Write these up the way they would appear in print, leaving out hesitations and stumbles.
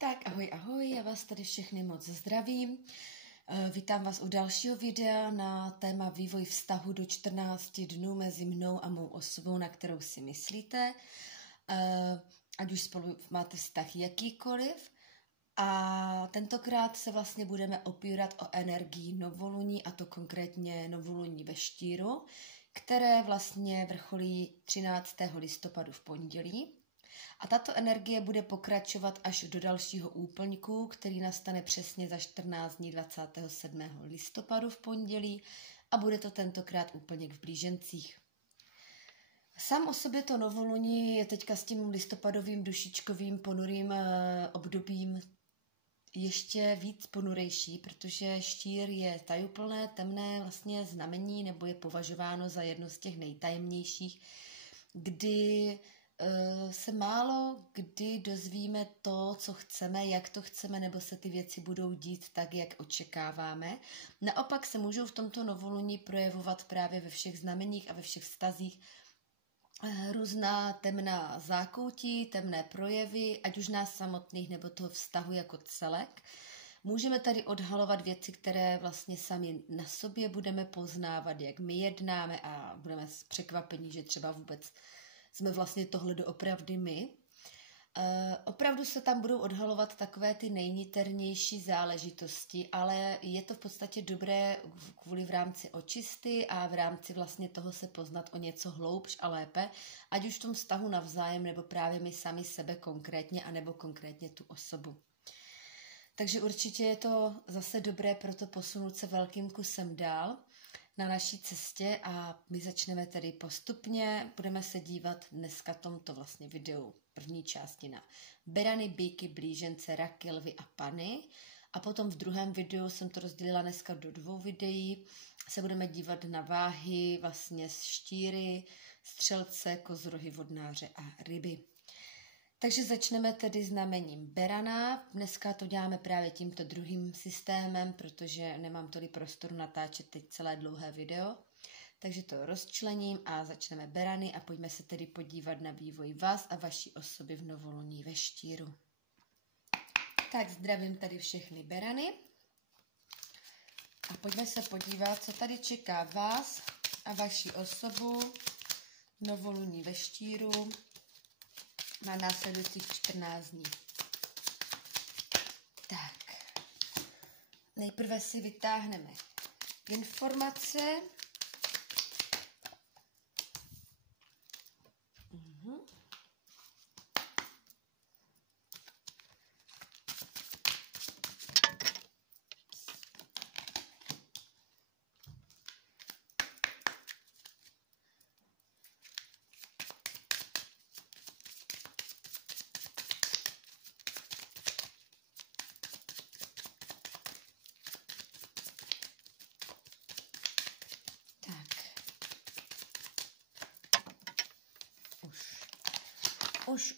Tak ahoj, ahoj, já vás tady všechny moc zdravím. Vítám vás u dalšího videa na téma vývoj vztahu do 14 dnů mezi mnou a mou osobou, na kterou si myslíte. Ať už spolu máte vztah jakýkoliv. A tentokrát se vlastně budeme opírat o energii novoluní, a to konkrétně novoluní ve Štíru, které vlastně vrcholí 13. listopadu v pondělí. A tato energie bude pokračovat až do dalšího úplňku, který nastane přesně za 14 dní 27. listopadu v pondělí a bude to tentokrát úplněk v blížencích. Sám o sobě to novoluní je teďka s tím listopadovým dušičkovým ponurým obdobím ještě víc ponurejší, protože Štír je tajuplné, temné vlastně znamení, nebo je považováno za jedno z těch nejtajemnějších, kdy se málo kdy dozvíme to, co chceme, jak to chceme, nebo se ty věci budou dít tak, jak očekáváme. Naopak se můžou v tomto novoluní projevovat právě ve všech znameních a ve všech vztazích různá temná zákoutí, temné projevy, ať už nás samotných, nebo toho vztahu jako celek. Můžeme tady odhalovat věci, které vlastně sami na sobě budeme poznávat, jak my jednáme a budeme překvapení, že třeba vůbec jsme vlastně tohle doopravdy my. Opravdu se tam budou odhalovat takové ty nejniternější záležitosti, ale je to v podstatě dobré kvůli v rámci očisty a v rámci vlastně toho se poznat o něco hloubš a lépe, ať už v tom vztahu navzájem, nebo právě my sami sebe konkrétně, anebo konkrétně tu osobu. Takže určitě je to zase dobré proto posunout se velkým kusem dál na naší cestě a my začneme tedy postupně, budeme se dívat dneska tomto vlastně videu první části na berany, býky, blížence, raky, lvy a pany a potom v druhém videu jsem to rozdělila dneska do 2 videí, se budeme dívat na váhy, vlastně štíry, střelce, kozrohy, vodnáře a ryby. Takže začneme tedy znamením berana. Dneska to děláme právě tímto druhým systémem, protože nemám tolik prostoru natáčet teď celé dlouhé video. Takže to rozčlením a začneme berany a pojďme se tedy podívat na vývoj vás a vaší osoby v novoluní ve Štíru. Tak zdravím tady všechny berany a pojďme se podívat, co tady čeká vás a vaší osobu novoluní ve Štíru na následujících 14 dní. Tak, nejprve si vytáhneme informace. Už.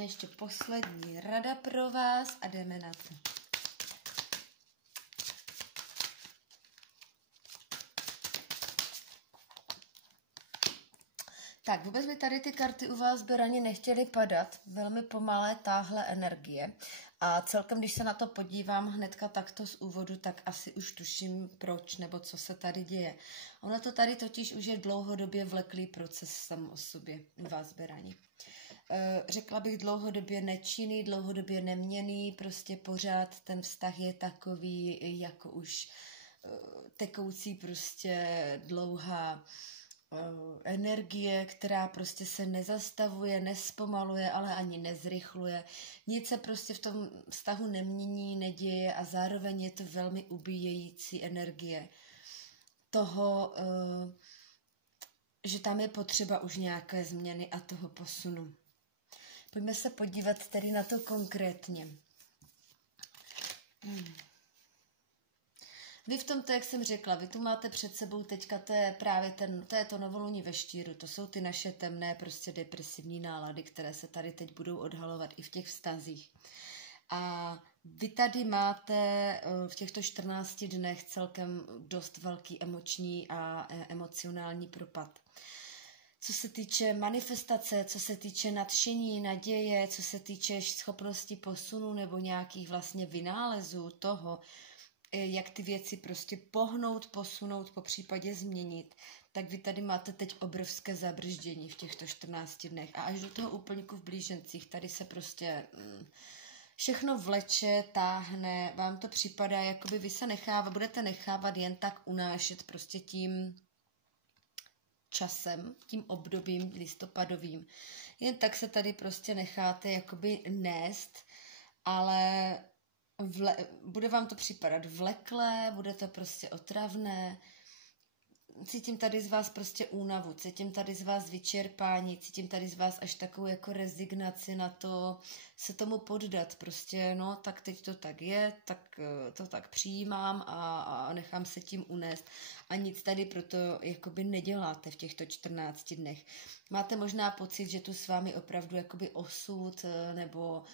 Ještě poslední rada pro vás a jdeme na to. Tak, vůbec by tady ty karty u vás berani nechtěly padat. Velmi pomalé táhle energie. A celkem, když se na to podívám hnedka takto z úvodu, tak asi už tuším proč nebo co se tady děje. Ono to tady totiž už je dlouhodobě vleklý proces sám o sobě u vás berani. Řekla bych dlouhodobě nečinný, dlouhodobě neměnný, prostě pořád ten vztah je takový jako už tekoucí prostě dlouhá energie, která prostě se nezastavuje, nespomaluje, ale ani nezrychluje. Nic se prostě v tom vztahu nemění, neděje a zároveň je to velmi ubíjející energie toho, že tam je potřeba už nějaké změny a toho posunu. Pojďme se podívat tedy na to konkrétně. Vy v tomto, jak jsem řekla, vy tu máte před sebou teďka, to je to novoluní ve Štíru, to jsou ty naše temné, prostě depresivní nálady, které se tady teď budou odhalovat i v těch vztazích. A vy tady máte v těchto 14 dnech celkem dost velký emoční a emocionální propad. co se týče manifestace, co se týče nadšení, naděje, co se týče schopnosti posunu nebo nějakých vlastně vynálezů toho, jak ty věci prostě pohnout, posunout, po případě změnit, tak vy tady máte teď obrovské zabrždění v těchto 14 dnech. A až do toho úplňku v blížencích, tady se prostě všechno vleče, táhne, vám to připadá, jakoby vy se budete nechávat jen tak unášet prostě tím časem, tím obdobím listopadovým. Jen tak se tady prostě necháte jakoby nést, ale bude vám to připadat vleklé, bude to prostě otravné. Cítím tady z vás prostě únavu, cítím tady z vás vyčerpání, cítím tady z vás až takovou jako rezignaci na to se tomu poddat. Prostě no, tak teď to tak je, tak to tak přijímám a nechám se tím unést. A nic tady proto jakoby neděláte v těchto 14 dnech. Máte možná pocit, že tu s vámi opravdu jakoby osud nebo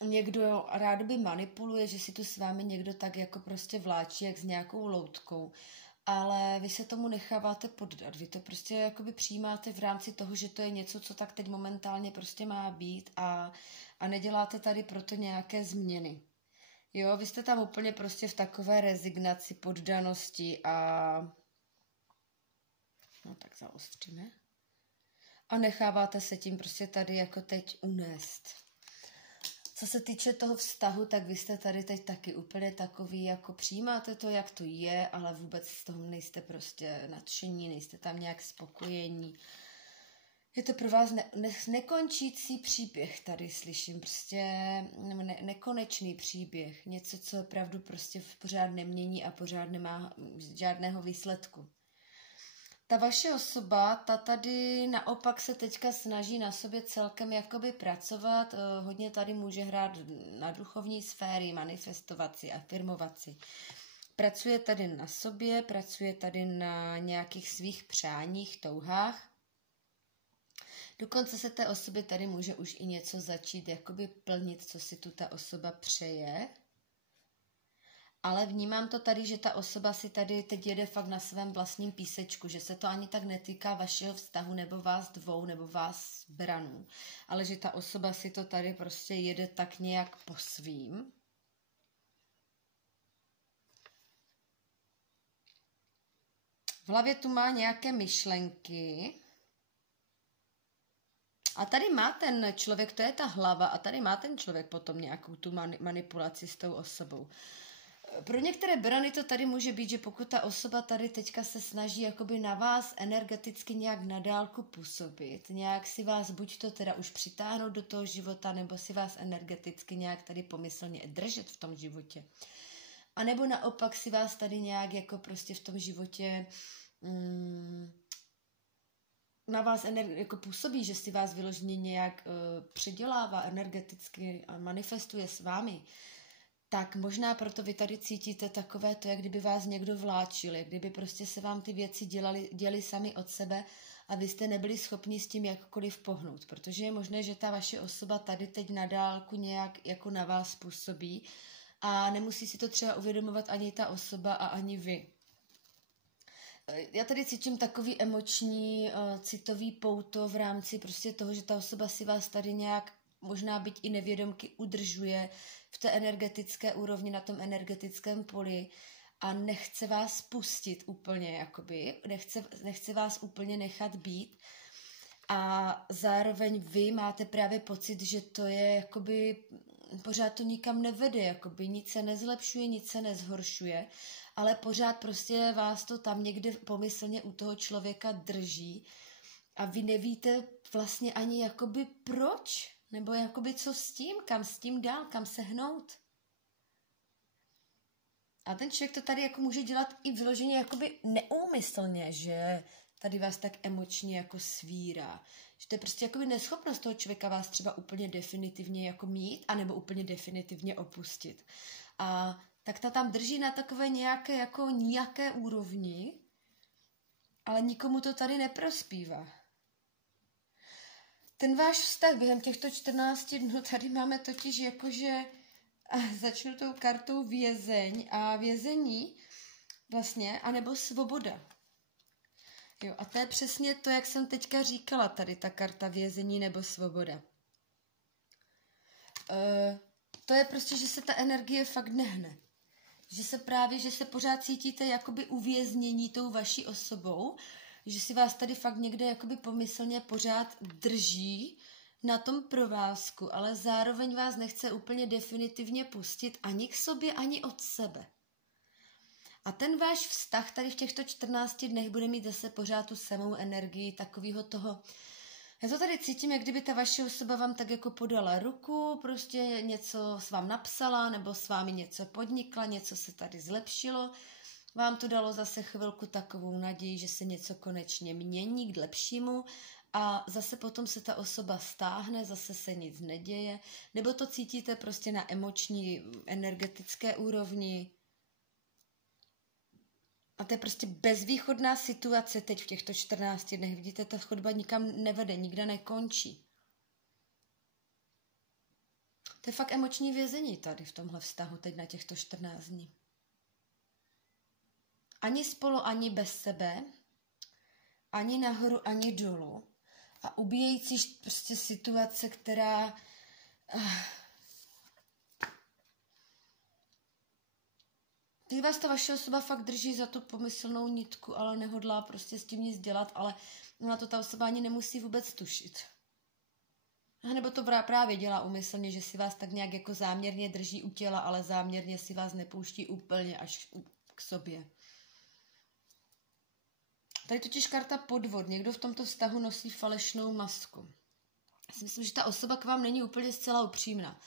někdo rádoby manipuluje, že si tu s vámi někdo tak jako prostě vláčí, jak s nějakou loutkou, ale vy se tomu necháváte poddat, vy to prostě jakoby přijímáte v rámci toho, že to je něco, co tak teď momentálně prostě má být a neděláte tady proto nějaké změny. Jo, vy jste tam úplně prostě v takové rezignaci, poddanosti a no tak zaostříme a necháváte se tím prostě tady jako teď unést. Co se týče toho vztahu, tak vy jste tady teď taky úplně takový, jako přijímáte to, jak to je, ale vůbec z toho nejste prostě nadšení, nejste tam nějak spokojení. Je to pro vás nekončící příběh, tady slyším, prostě nekonečný příběh, něco, co opravdu prostě pořád nemění a pořád nemá žádného výsledku. Ta vaše osoba, ta tady naopak se teďka snaží na sobě celkem jakoby pracovat, hodně tady může hrát na duchovní sféry, manifestovat si, afirmovat si. Pracuje tady na sobě, pracuje tady na nějakých svých přáních, touhách. Dokonce se té osobě tady může už i něco začít jakoby plnit, co si tu ta osoba přeje. Ale vnímám to tady, že ta osoba si tady teď jede fakt na svém vlastním písečku, že se to ani tak netýká vašeho vztahu nebo vás dvou nebo vás branů, ale že ta osoba si to tady prostě jede tak nějak po svým. V hlavě tu má nějaké myšlenky. A tady má ten člověk, to je ta hlava, a tady má ten člověk potom nějakou tu manipulaci s tou osobou. Pro některé brany to tady může být, že pokud ta osoba tady teďka se snaží jakoby na vás energeticky nějak na dálku působit, nějak si vás buď to teda už přitáhnout do toho života, nebo si vás energeticky nějak tady pomyslně držet v tom životě. A nebo naopak si vás tady nějak jako prostě v tom životě na vás jako působí, že si vás vyloženě nějak předělává energeticky a manifestuje s vámi, tak možná proto vy tady cítíte takové to, jak kdyby vás někdo vláčil, jak kdyby prostě se vám ty věci děly sami od sebe a vy jste nebyli schopni s tím jakkoliv pohnout, protože je možné, že ta vaše osoba tady teď na dálku nějak jako na vás působí a nemusí si to třeba uvědomovat ani ta osoba a ani vy. Já tady cítím takový emoční, citový pouto v rámci prostě toho, že ta osoba si vás tady nějak možná byť i nevědomky udržuje v té energetické úrovni, na tom energetickém poli a nechce vás pustit úplně, jakoby, nechce vás úplně nechat být a zároveň vy máte právě pocit, že to je jakoby, pořád to nikam nevede, jakoby nic se nezlepšuje, nic se nezhoršuje, ale pořád prostě vás to tam někde pomyslně u toho člověka drží a vy nevíte vlastně ani jakoby proč, nebo jakoby co s tím, kam s tím dál, kam se hnout. A ten člověk to tady jako může dělat i vyloženě jakoby neúmyslně, že tady vás tak emočně jako svírá. Že to je prostě jakoby neschopnost toho člověka vás třeba úplně definitivně jako mít, anebo úplně definitivně opustit. A tak ta tam drží na takové nějaké úrovni, ale nikomu to tady neprospívá. Ten váš vztah během těchto 14 dnů, tady máme totiž jakože, začnu tou kartou vězeň a vězení vlastně, anebo svoboda. Jo, a to je přesně to, jak jsem teďka říkala, tady ta karta vězení nebo svoboda. To je prostě, že se ta energie fakt nehne. Že se pořád cítíte jakoby uvěznění tou vaší osobou, že si vás tady fakt někde jakoby pomyslně pořád drží na tom provázku, ale zároveň vás nechce úplně definitivně pustit ani k sobě, ani od sebe. A ten váš vztah tady v těchto 14 dnech bude mít zase pořád tu samou energii takového toho. Já to tady cítím, jak kdyby ta vaše osoba vám tak jako podala ruku, prostě něco s vám napsala, nebo s vámi něco podnikla, něco se tady zlepšilo. Vám to dalo zase chvilku takovou naději, že se něco konečně mění k lepšímu a zase potom se ta osoba stáhne, zase se nic neděje, nebo to cítíte prostě na emoční, energetické úrovni. A to je prostě bezvýchodná situace teď v těchto 14 dnech. Vidíte, ta chodba nikam nevede, nikde nekončí. To je fakt emoční vězení tady v tomhle vztahu teď na těchto 14 dní. Ani spolu, ani bez sebe, ani nahoru, ani dolů. A ubíjející prostě situace, která... Teď vás ta vaše osoba fakt drží za tu pomyslnou nitku, ale nehodlá prostě s tím nic dělat, ale ona to ta osoba ani nemusí vůbec tušit. A nebo to právě dělá úmyslně, že si vás tak nějak jako záměrně drží u těla, ale záměrně si vás nepouští úplně až k sobě. Tady totiž karta podvod. Někdo v tomto vztahu nosí falešnou masku. Já si myslím, že ta osoba k vám není úplně zcela upřímná.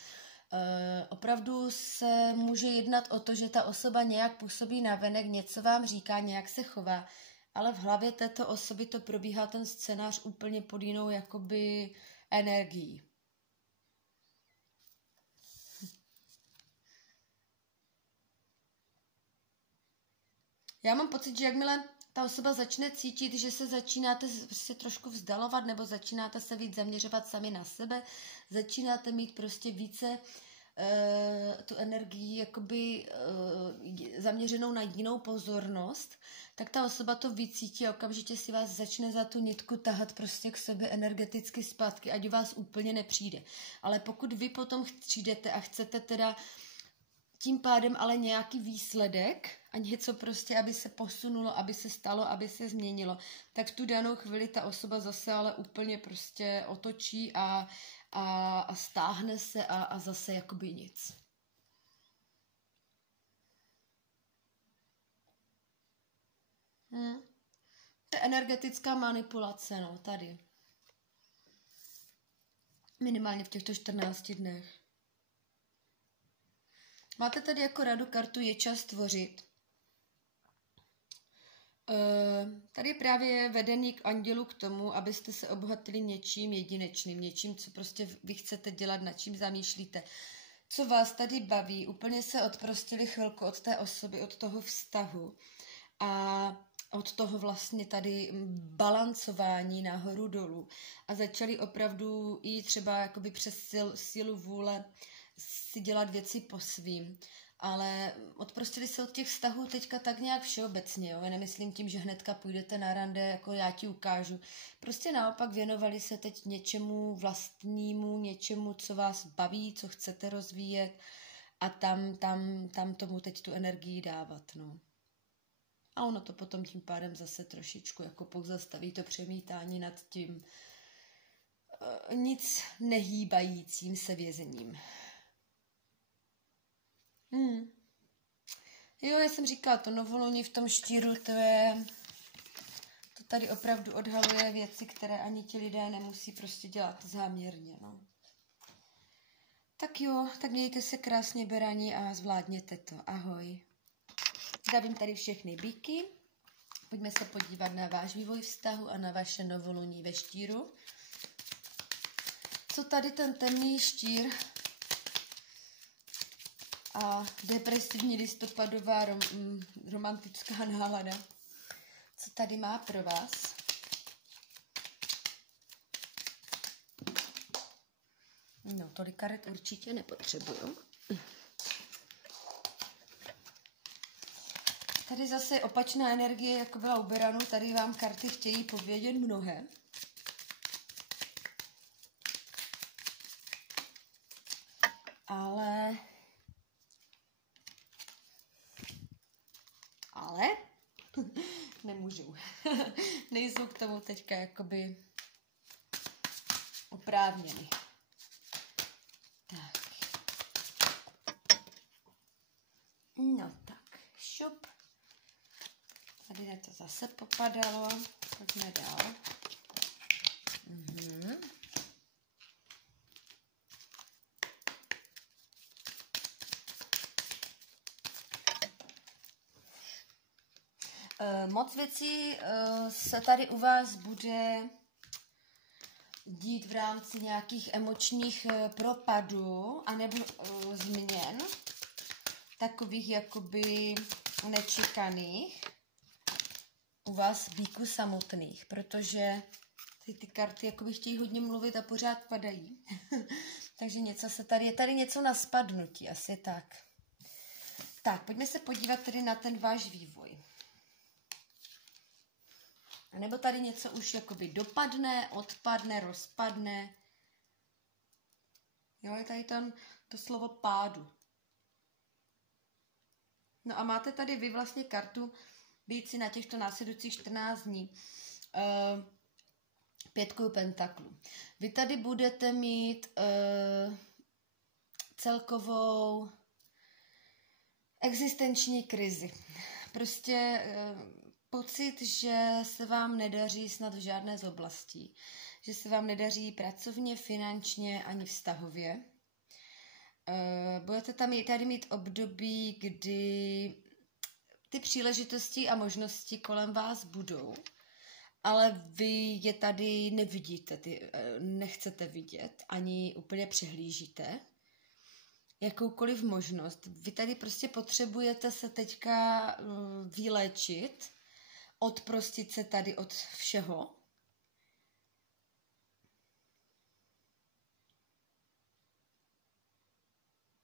Opravdu se může jednat o to, že ta osoba nějak působí navenek, něco vám říká, nějak se chová, ale v hlavě této osoby to probíhá ten scénář úplně pod jinou jakoby energií. Já mám pocit, že jakmile ta osoba začne cítit, že se začínáte prostě trošku vzdalovat nebo začínáte se víc zaměřovat sami na sebe, začínáte mít prostě více tu energii jakoby zaměřenou na jinou pozornost, tak ta osoba to vycítí a okamžitě si vás začne za tu nitku tahat prostě k sobě energeticky zpátky, ať u vás úplně nepřijde. Ale pokud vy potom přijdete a chcete teda tím pádem ale nějaký výsledek a něco prostě, aby se posunulo, aby se stalo, aby se změnilo, tak v tu danou chvíli ta osoba zase ale úplně prostě otočí a stáhne se a zase jakoby nic. To je energetická manipulace, no, tady. Minimálně v těchto 14 dnech. Máte tady jako radu kartu Je čas tvořit. Tady právě je vedený k andělu k tomu, abyste se obohatili něčím jedinečným, něčím, co prostě vy chcete dělat, nad čím zamýšlíte. Co vás tady baví, úplně se odprostili chvilku od té osoby, od toho vztahu a od toho vlastně tady balancování nahoru dolů a začali opravdu i třeba jakoby přes sílu vůle si dělat věci po svým, ale odprostili se od těch vztahů teďka tak nějak všeobecně, jo? Já nemyslím tím, že hnedka půjdete na rande, jako já ti ukážu. Prostě naopak věnovali se teď něčemu vlastnímu, něčemu, co vás baví, co chcete rozvíjet a tam tomu teď tu energii dávat, no. A ono to potom tím pádem zase trošičku jako pozastaví to přemítání nad tím nic nehýbajícím se vězením. Jo, já jsem říkala, to novoluní v tom štíru, to tady opravdu odhaluje věci, které ani ti lidé nemusí prostě dělat záměrně, no. Tak jo, tak mějte se krásně, berani, a zvládněte to. Ahoj. Zdravím tady všechny byky. Pojďme se podívat na váš vývoj vztahu a na vaše novoluní ve štíru. Co tady ten temný štír a depresivní listopadová romantická nálada, co tady má pro vás? No, tolik karet určitě nepotřebuju. Tady zase opačná energie, jako byla u Beranu, tady vám karty chtějí povědět mnohé. Ale nemůžu. Nejsou k tomu teďka jakoby oprávněny. Tak. No tak, šup. Tady je to zase popadalo. Pojďme dál. Moc věcí se tady u vás bude dít v rámci nějakých emočních propadů anebo změn, takových jakoby nečekaných u vás bíků samotných, protože ty karty jakoby chtějí hodně mluvit a pořád padají. Takže něco se tady, je tady něco na spadnutí, asi tak. Tak, pojďme se podívat tedy na ten váš vývoj. A nebo tady něco už jakoby dopadne, odpadne, rozpadne. Jo, je tady to slovo pádu. No a máte tady vy vlastně kartu být si na těchto následujících 14 dní. 5 pentaklů. Vy tady budete mít celkovou existenční krizi. Prostě pocit, že se vám nedaří snad v žádné z oblastí. Že se vám nedaří pracovně, finančně ani vztahově. Budete tady mít období, kdy ty příležitosti a možnosti kolem vás budou, ale vy je tady nevidíte, nechcete vidět, ani úplně přehlížíte jakoukoliv možnost. Vy tady prostě potřebujete se teďka vyléčit, odprostit se tady od všeho.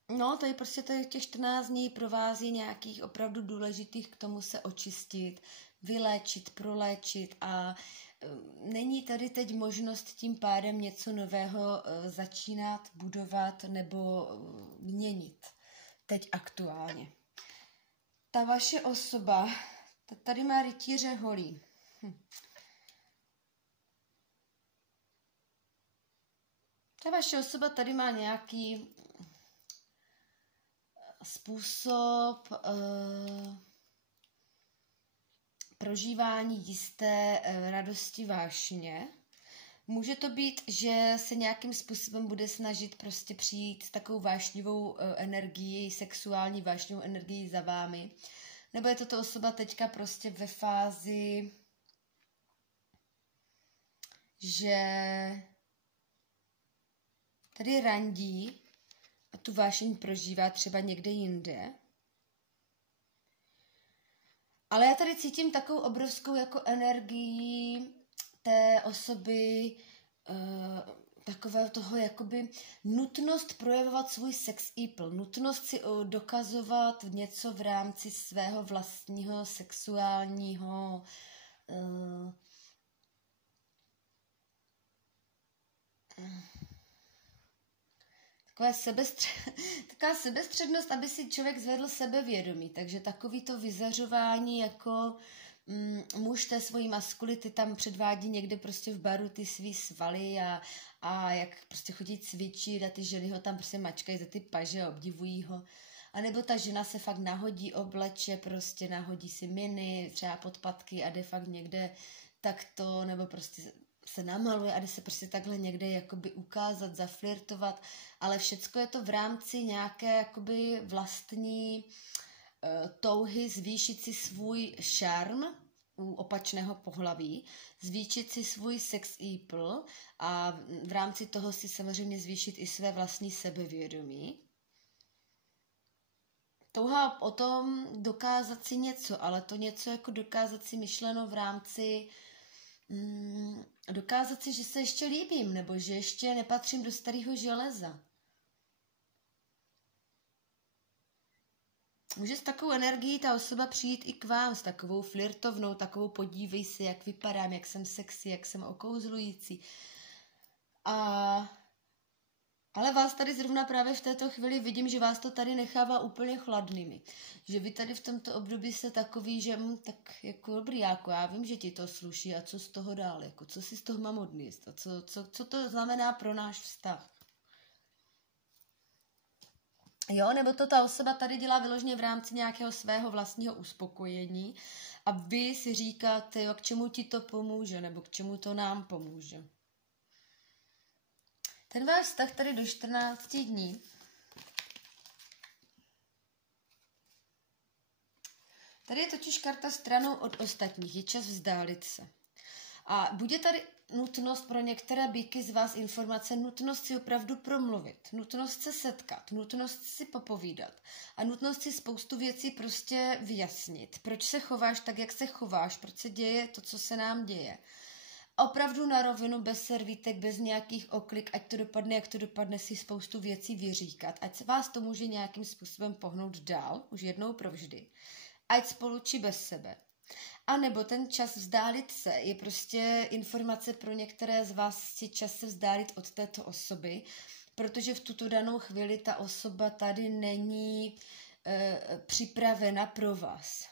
No, tady prostě těch 14 dní pro vás je nějakých opravdu důležitých k tomu se očistit, vyléčit, proléčit a není tady teď možnost tím pádem něco nového začínat, budovat nebo měnit teď aktuálně. Ta vaše osoba, tady má rytíře holí. Ta vaše osoba tady má nějaký způsob prožívání jisté radosti vášně. Může to být, že se nějakým způsobem bude snažit prostě přijít s takovou vášnivou energií, sexuální vášnivou energií za vámi. Nebo je to osoba teďka prostě ve fázi, že tady randí a tu vášeň prožívá třeba někde jinde. Ale já tady cítím takovou obrovskou jako energii té osoby, takového toho jakoby nutnost projevovat svůj sex appeal, nutnost si dokazovat něco v rámci svého vlastního sexuálního taková sebestřednost, aby si člověk zvedl sebevědomí. Takže takový to vyzařování jako muž té svojí maskulity tam předvádí někde prostě v baru ty svý svaly a jak prostě chodí cvičit a ty ženy ho tam prostě mačkají za ty paže a obdivují ho. A nebo ta žena se fakt nahodí, obleče, prostě nahodí si miny, třeba podpatky a jde fakt někde takto, nebo prostě se namaluje a jde se prostě takhle někde jakoby ukázat, zaflirtovat, ale všecko je to v rámci nějaké jakoby vlastní touhy zvýšit si svůj šarm u opačného pohlaví, zvýšit si svůj sex appeal a v rámci toho si samozřejmě zvýšit i své vlastní sebevědomí. Touha o tom dokázat si něco, ale to něco jako dokázat si myšleno v rámci dokázat si, že se ještě líbím, nebo že ještě nepatřím do starého železa. Může s takovou energií ta osoba přijít i k vám, s takovou flirtovnou, takovou podívej se, jak vypadám, jak jsem sexy, jak jsem okouzlující. Ale vás tady zrovna právě v této chvíli vidím, že vás to tady nechává úplně chladnými. Že vy tady v tomto období jste takový, že tak jako dobrý, jako já vím, že ti to sluší a co z toho dál, jako co si z toho mám odníst a co to znamená pro náš vztah. Jo, nebo to ta osoba tady dělá vyloženě v rámci nějakého svého vlastního uspokojení a vy si říkáte, jo, k čemu ti to pomůže, nebo k čemu to nám pomůže. Ten váš vztah tady do 14 dní tady je totiž karta stranou od ostatních, je čas vzdálit se. A bude tady nutnost pro některé býky z vás informace, nutnost si opravdu promluvit, nutnost se setkat, nutnost si popovídat a nutnost si spoustu věcí prostě vyjasnit. Proč se chováš tak, jak se chováš, proč se děje to, co se nám děje. Opravdu na rovinu, bez servítek, bez nějakých oklik, ať to dopadne, jak to dopadne, si spoustu věcí vyříkat, ať se vás to může nějakým způsobem pohnout dál, už jednou provždy, ať spolu či bez sebe. A nebo ten čas vzdálit se je prostě informace pro některé z vás, si čas se vzdálit od této osoby, protože v tuto danou chvíli ta osoba tady není připravena pro vás.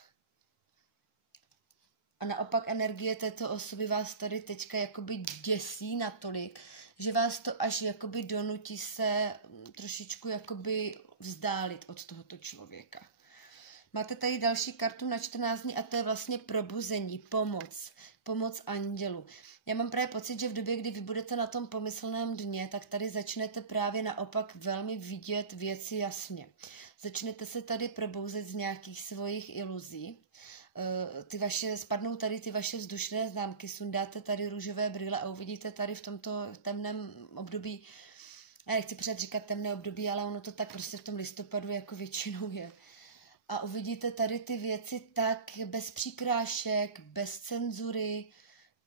A naopak energie této osoby vás tady teďka jakoby děsí natolik, že vás to až jakoby donutí se trošičku jakoby vzdálit od tohoto člověka. Máte tady další kartu na 14 dní a to je vlastně probuzení, pomoc andělu. Já mám právě pocit, že v době, kdy vy budete na tom pomyslném dně, tak tady začnete právě naopak velmi vidět věci jasně. Začnete se tady probouzet z nějakých svojich iluzí. Spadnou tady ty vaše vzdušné známky, sundáte tady růžové brýle a uvidíte tady v tomto temném období, já nechci pořád říkat temné období, ale ono to tak prostě v tom listopadu jako většinou je. A uvidíte tady ty věci tak bez přikrášek, bez cenzury,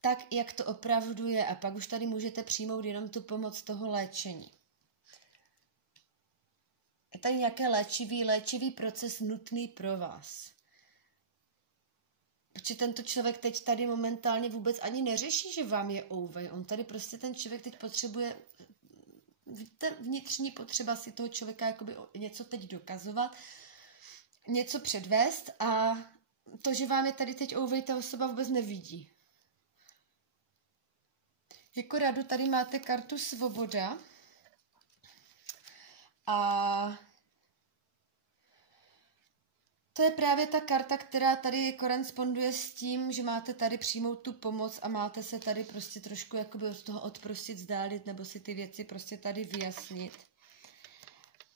tak, jak to opravdu je. A pak už tady můžete přijmout jenom tu pomoc toho léčení. Je tady nějaký léčivý proces nutný pro vás. Protože tento člověk teď tady momentálně vůbec ani neřeší, že vám je ouvej. On tady prostě ten člověk teď potřebuje, ten vnitřní potřeba si toho člověka jakoby něco teď dokazovat, něco předvést a to, že vám je tady teď ouvej, ta osoba vůbec nevidí. Jako radu tady máte kartu svoboda a to je právě ta karta, která tady koresponduje s tím, že máte tady přijmout tu pomoc a máte se tady prostě trošku jakoby od toho odprostit, vzdálit nebo si ty věci prostě tady vyjasnit.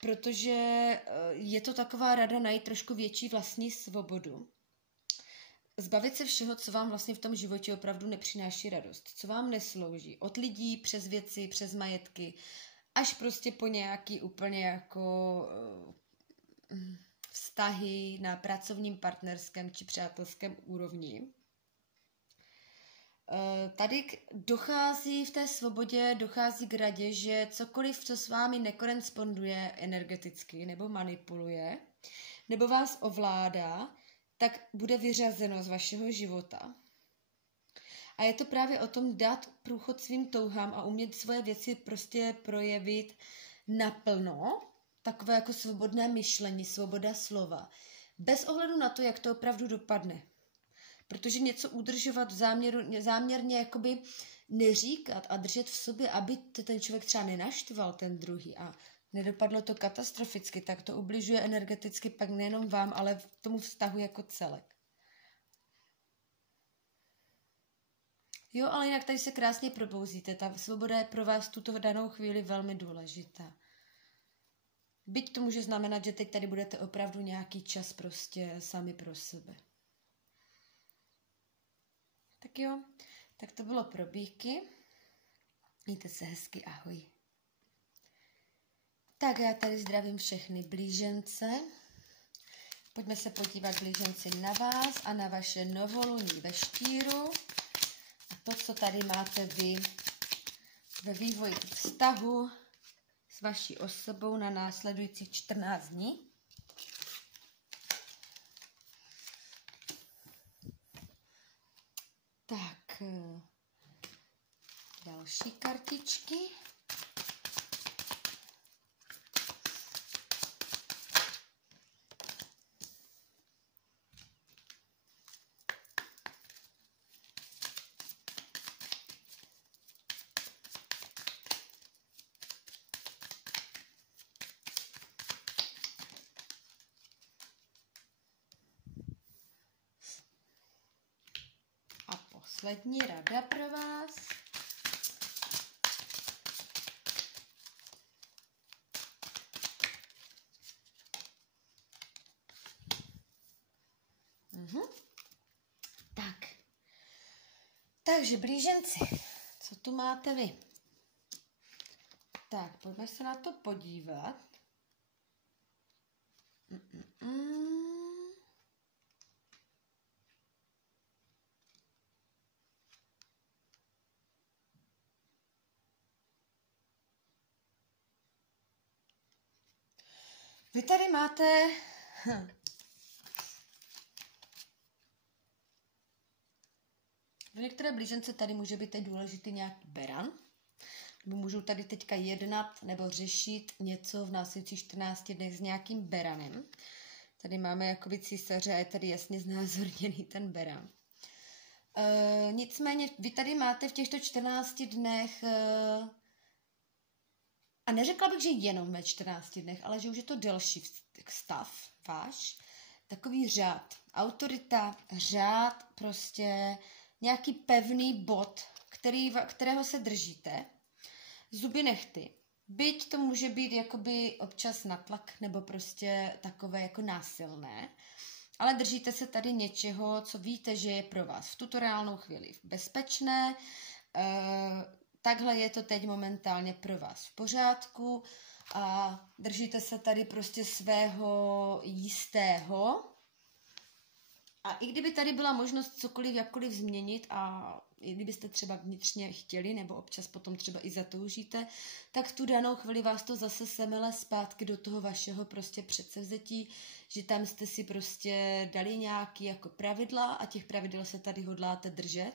Protože je to taková rada najít trošku větší vlastní svobodu. Zbavit se všeho, co vám vlastně v tom životě opravdu nepřináší radost, co vám neslouží. Od lidí, přes věci, přes majetky, až prostě po nějaký úplně jako vztahy na pracovním, partnerském či přátelském úrovni. Tady dochází v té svobodě, dochází k radě, že cokoliv, co s vámi nekoresponduje energeticky, nebo manipuluje, nebo vás ovládá, tak bude vyřazeno z vašeho života. A je to právě o tom dát průchod svým touhám a umět svoje věci prostě projevit naplno, takové jako svobodné myšlení, svoboda slova, bez ohledu na to, jak to opravdu dopadne. Protože něco udržovat záměrně jakoby neříkat a držet v sobě, aby ten člověk třeba nenaštval ten druhý a nedopadlo to katastroficky, tak to ubližuje energeticky pak nejenom vám, ale v tomu vztahu jako celek. Jo, ale jinak tady se krásně probouzíte. Ta svoboda je pro vás tuto danou chvíli velmi důležitá. Byť to může znamenat, že teď tady budete opravdu nějaký čas prostě sami pro sebe. Tak jo, tak to bylo pro býky. Mějte se hezky, ahoj. Tak já tady zdravím všechny blížence. Pojďme se podívat, blíženci, na vás a na vaše novoluní ve štíru. A to, co tady máte vy ve vývoji vztahu s vaší osobou na následujících 14 dní. další kartičky. Poslední rada pro vás. Tak. Takže blíženci, co tu máte vy? Tak, pojďme se na to podívat. Vy tady máte pro některé blížence tady může být teď důležitý nějaký beran, nebo můžou tady teďka jednat nebo řešit něco v následujících 14 dnech s nějakým beranem. Tady máme jakoby císaře a je tady jasně znázorněný ten beran. Nicméně vy tady máte v těchto 14 dnech a neřekla bych, že jenom ve 14 dnech, ale že už je to delší stav váš, takový řád, autorita, řád, prostě nějaký pevný bod, kterého se držíte, zuby nehty. Byť to může být jakoby občas natlak nebo prostě takové jako násilné, ale držíte se tady něčeho, co víte, že je pro vás v tuto reálnou chvíli bezpečné. Takhle je to teď momentálně pro vás v pořádku a držíte se tady prostě svého jistého. A i kdyby tady byla možnost cokoliv, jakkoliv změnit a i kdybyste třeba vnitřně chtěli, nebo občas potom třeba i zatoužíte, tak v tu danou chvíli vás to zase semele zpátky do toho vašeho prostě předsevzetí, že tam jste si prostě dali nějaký jako pravidla a těch pravidel se tady hodláte držet.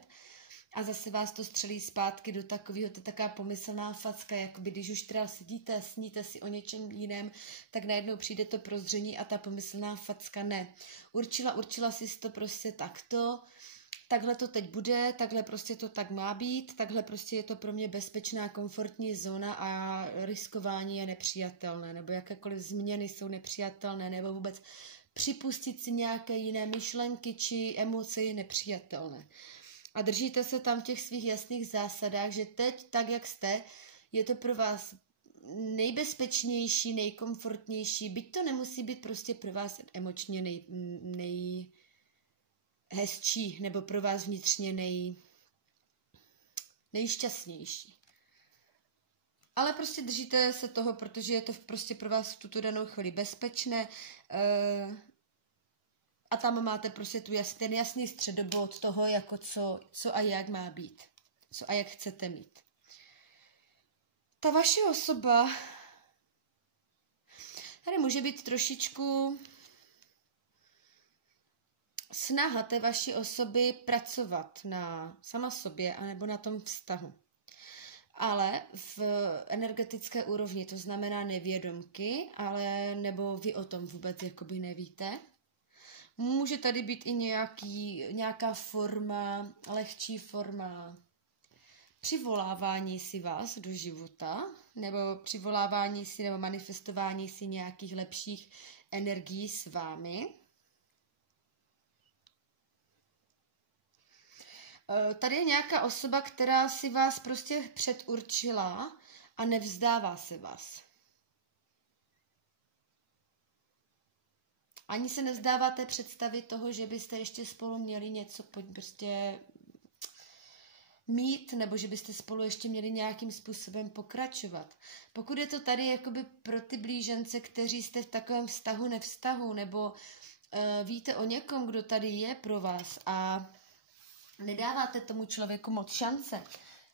A zase vás to střelí zpátky do takového, to je taková pomyslná facka, jakoby když už teda sedíte a sníte si o něčem jiném, tak najednou přijde to prozření a ta pomyslná facka ne. Určila jsi to prostě takto, takhle to teď bude, takhle prostě to tak má být, takhle prostě je to pro mě bezpečná, komfortní zóna a riskování je nepřijatelné, nebo jakékoliv změny jsou nepřijatelné, nebo vůbec připustit si nějaké jiné myšlenky či emoce je nepřijatelné. A držíte se tam v těch svých jasných zásadách, že teď, tak jak jste, je to pro vás nejbezpečnější, nejkomfortnější, byť to nemusí být prostě pro vás emočně nejhezčí, nebo pro vás vnitřně nejšťastnější. Ale prostě držíte se toho, protože je to prostě pro vás v tuto danou chvíli bezpečné, a tam máte prostě ten jasný středobod toho, jako co a jak má být. Co a jak chcete mít. Ta vaše osoba tady může být trošičku snaha té vaší osoby pracovat na sama sobě anebo na tom vztahu. Ale v energetické úrovni, to znamená nevědomky, ale nebo vy o tom vůbec jakoby nevíte. Může tady být i nějaká forma, lehčí forma přivolávání si vás do života, nebo přivolávání si, nebo manifestování si nějakých lepších energií s vámi. Tady je nějaká osoba, která si vás prostě předurčila a nevzdává se vás. Ani se nevzdáváte představy toho, že byste ještě spolu měli něco prostě mít, nebo že byste spolu ještě měli nějakým způsobem pokračovat. Pokud je to tady jakoby pro ty blížence, kteří jste v takovém vztahu, nevztahu, nebo víte o někom, kdo tady je pro vás a nedáváte tomu člověku moc šance,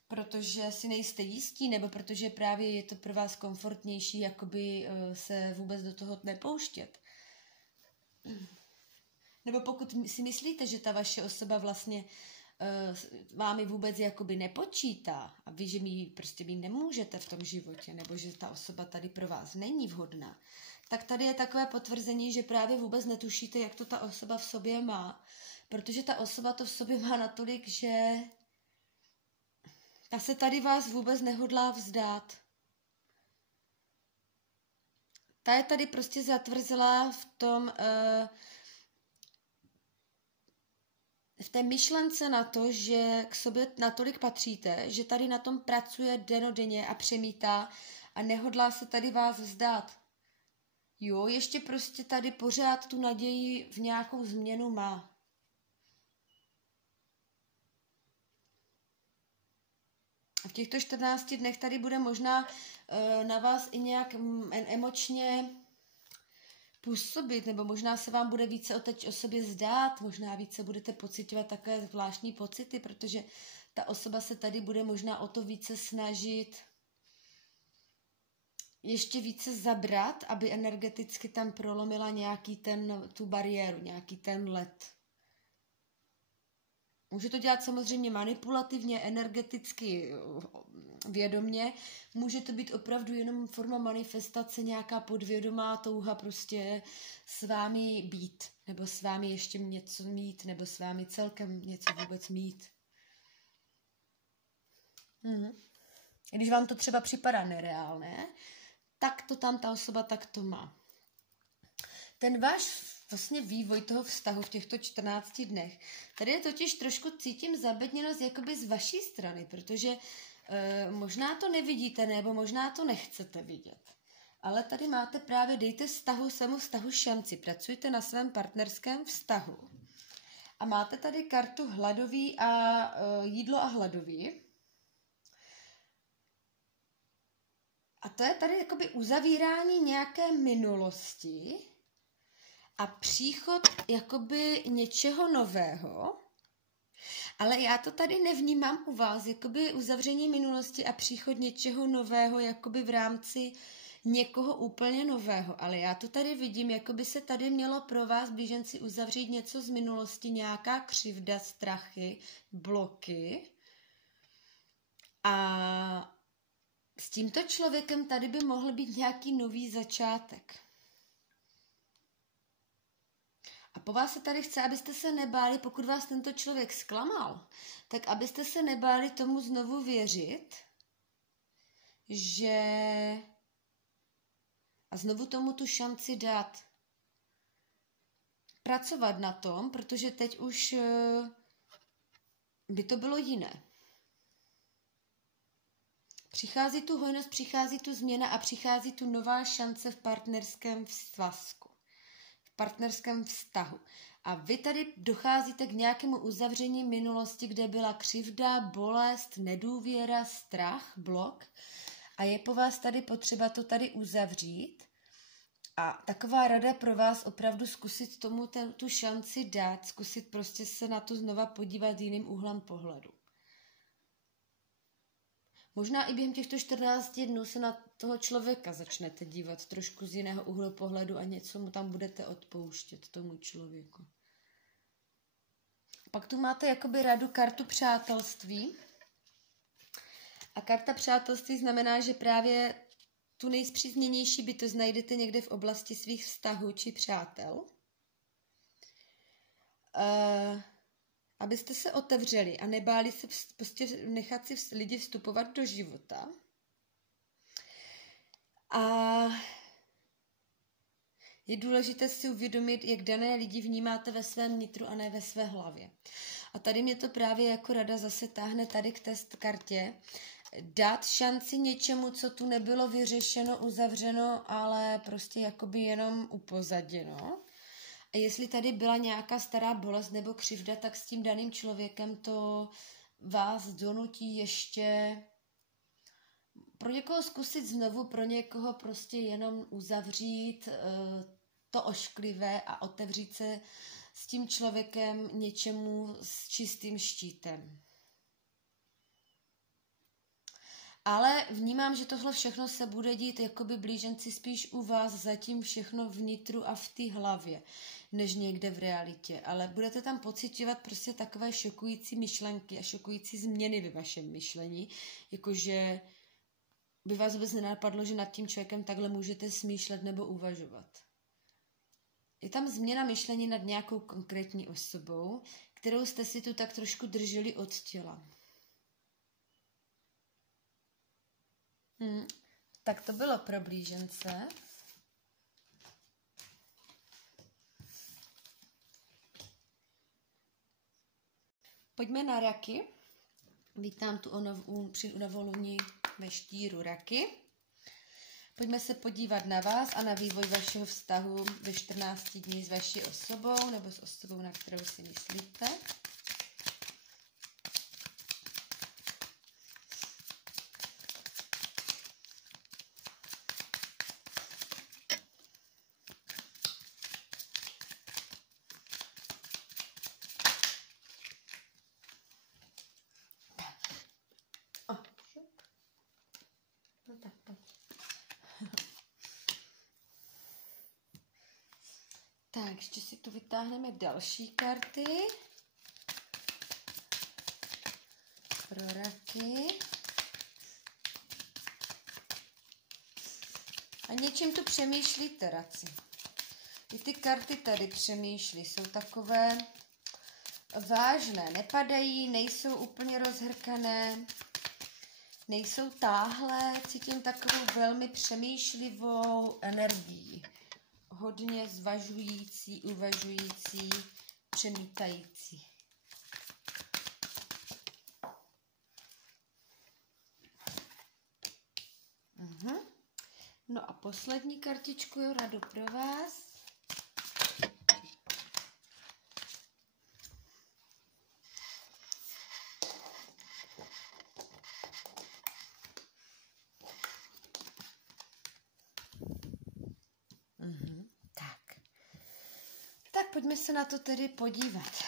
protože si nejste jistí, nebo protože právě je to pro vás komfortnější, jakoby se vůbec do toho nepouštět. Nebo pokud si myslíte, že ta vaše osoba vlastně vámi vůbec jakoby nepočítá a vy, že prostě mít nemůžete v tom životě, nebo že ta osoba tady pro vás není vhodná, tak tady je takové potvrzení, že právě vůbec netušíte, jak to ta osoba v sobě má, protože ta osoba to v sobě má natolik, že ta se tady vás vůbec nehodlá vzdát. Ta je tady prostě zatvrzela v té myšlence na to, že k sobě natolik patříte, že tady na tom pracuje dennodenně a přemítá a nehodlá se tady vás vzdát. Jo, ještě prostě tady pořád tu naději v nějakou změnu má. A v těchto 14 dnech tady bude možná na vás i nějak emočně působit, nebo možná se vám bude více o sobě zdát, možná více budete pociťovat takové zvláštní pocity, protože ta osoba se tady bude možná o to více snažit ještě více zabrat, aby energeticky tam prolomila tu bariéru, nějaký ten led. Může to dělat samozřejmě manipulativně, energeticky, vědomně. Může to být opravdu jenom forma manifestace, nějaká podvědomá touha prostě s vámi být, nebo s vámi ještě něco mít, nebo s vámi celkem něco vůbec mít. Když vám to třeba připadá nereálné, tak to tam ta osoba takto má. Ten váš vlastně vývoj toho vztahu v těchto 14 dnech. Tady je totiž trošku cítím zabedněnost jakoby z vaší strany, protože možná to nevidíte, nebo možná to nechcete vidět. Ale tady máte právě, dejte svému vztahu šanci, pracujte na svém partnerském vztahu. A máte tady kartu hladový a jídlo a hladový. A to je tady jakoby uzavírání nějaké minulosti a příchod jakoby něčeho nového, ale já to tady nevnímám u vás, jakoby uzavření minulosti a příchod něčeho nového, jakoby v rámci někoho úplně nového, ale já to tady vidím, jakoby se tady mělo pro vás blíženci uzavřít něco z minulosti, nějaká křivda, strachy, bloky a s tímto člověkem tady by mohl být nějaký nový začátek. A po vás se tady chce, abyste se nebáli, pokud vás tento člověk zklamal, tak abyste se nebáli tomu znovu věřit, a znovu tomu tu šanci dát. Pracovat na tom, protože teď už by to bylo jiné. Přichází tu hojnost, přichází tu změna a přichází tu nová šance v partnerském svazku, v partnerském vztahu. A vy tady docházíte k nějakému uzavření minulosti, kde byla křivda, bolest, nedůvěra, strach, blok a je po vás tady potřeba to tady uzavřít. A taková rada pro vás opravdu zkusit tomu tu šanci dát, zkusit prostě se na to znova podívat jiným úhlem pohledu. Možná i během těchto 14 dnů se na toho člověka začnete dívat trošku z jiného úhlu pohledu a něco mu tam budete odpouštět tomu člověku. Pak tu máte jakoby radu kartu přátelství. A karta přátelství znamená, že právě tu nejspřízněnější bytost najdete někde v oblasti svých vztahů či přátel. Abyste se otevřeli a nebáli se prostě nechat si lidi vstupovat do života. A je důležité si uvědomit, jak dané lidi vnímáte ve svém nitru a ne ve své hlavě. A tady mě to právě jako rada zase táhne tady k té kartě. Dát šanci něčemu, co tu nebylo vyřešeno, uzavřeno, ale prostě jakoby jenom upozaděno. A jestli tady byla nějaká stará bolest nebo křivda, tak s tím daným člověkem to vás donutí ještě pro někoho zkusit znovu, pro někoho prostě jenom uzavřít to ošklivé a otevřít se s tím člověkem něčemu s čistým štítem. Ale vnímám, že tohle všechno se bude dít jakoby blíženci spíš u vás, zatím všechno vnitru a v té hlavě, než někde v realitě. Ale budete tam pociťovat prostě takové šokující myšlenky a šokující změny ve vašem myšlení, jakože by vás vůbec nenapadlo, že nad tím člověkem takhle můžete smýšlet nebo uvažovat. Je tam změna myšlení nad nějakou konkrétní osobou, kterou jste si tu tak trošku drželi od těla. Tak to bylo pro blížence. Pojďme na raky. Vítám tu při novoluní ve štíru raky. Pojďme se podívat na vás a na vývoj vašeho vztahu ve 14 dní s vaší osobou nebo s osobou, na kterou si myslíte. Tak, ještě si tu vytáhneme další karty pro raky. A něčím tu přemýšlíte, raci. I ty karty tady přemýšlí, jsou takové vážné, nepadají, nejsou úplně rozhrkané, nejsou táhlé, cítím takovou velmi přemýšlivou energii. Hodně zvažující, uvažující, přemítající. No a poslední kartičku je radu pro vás. Tak pojďme se na to tedy podívat.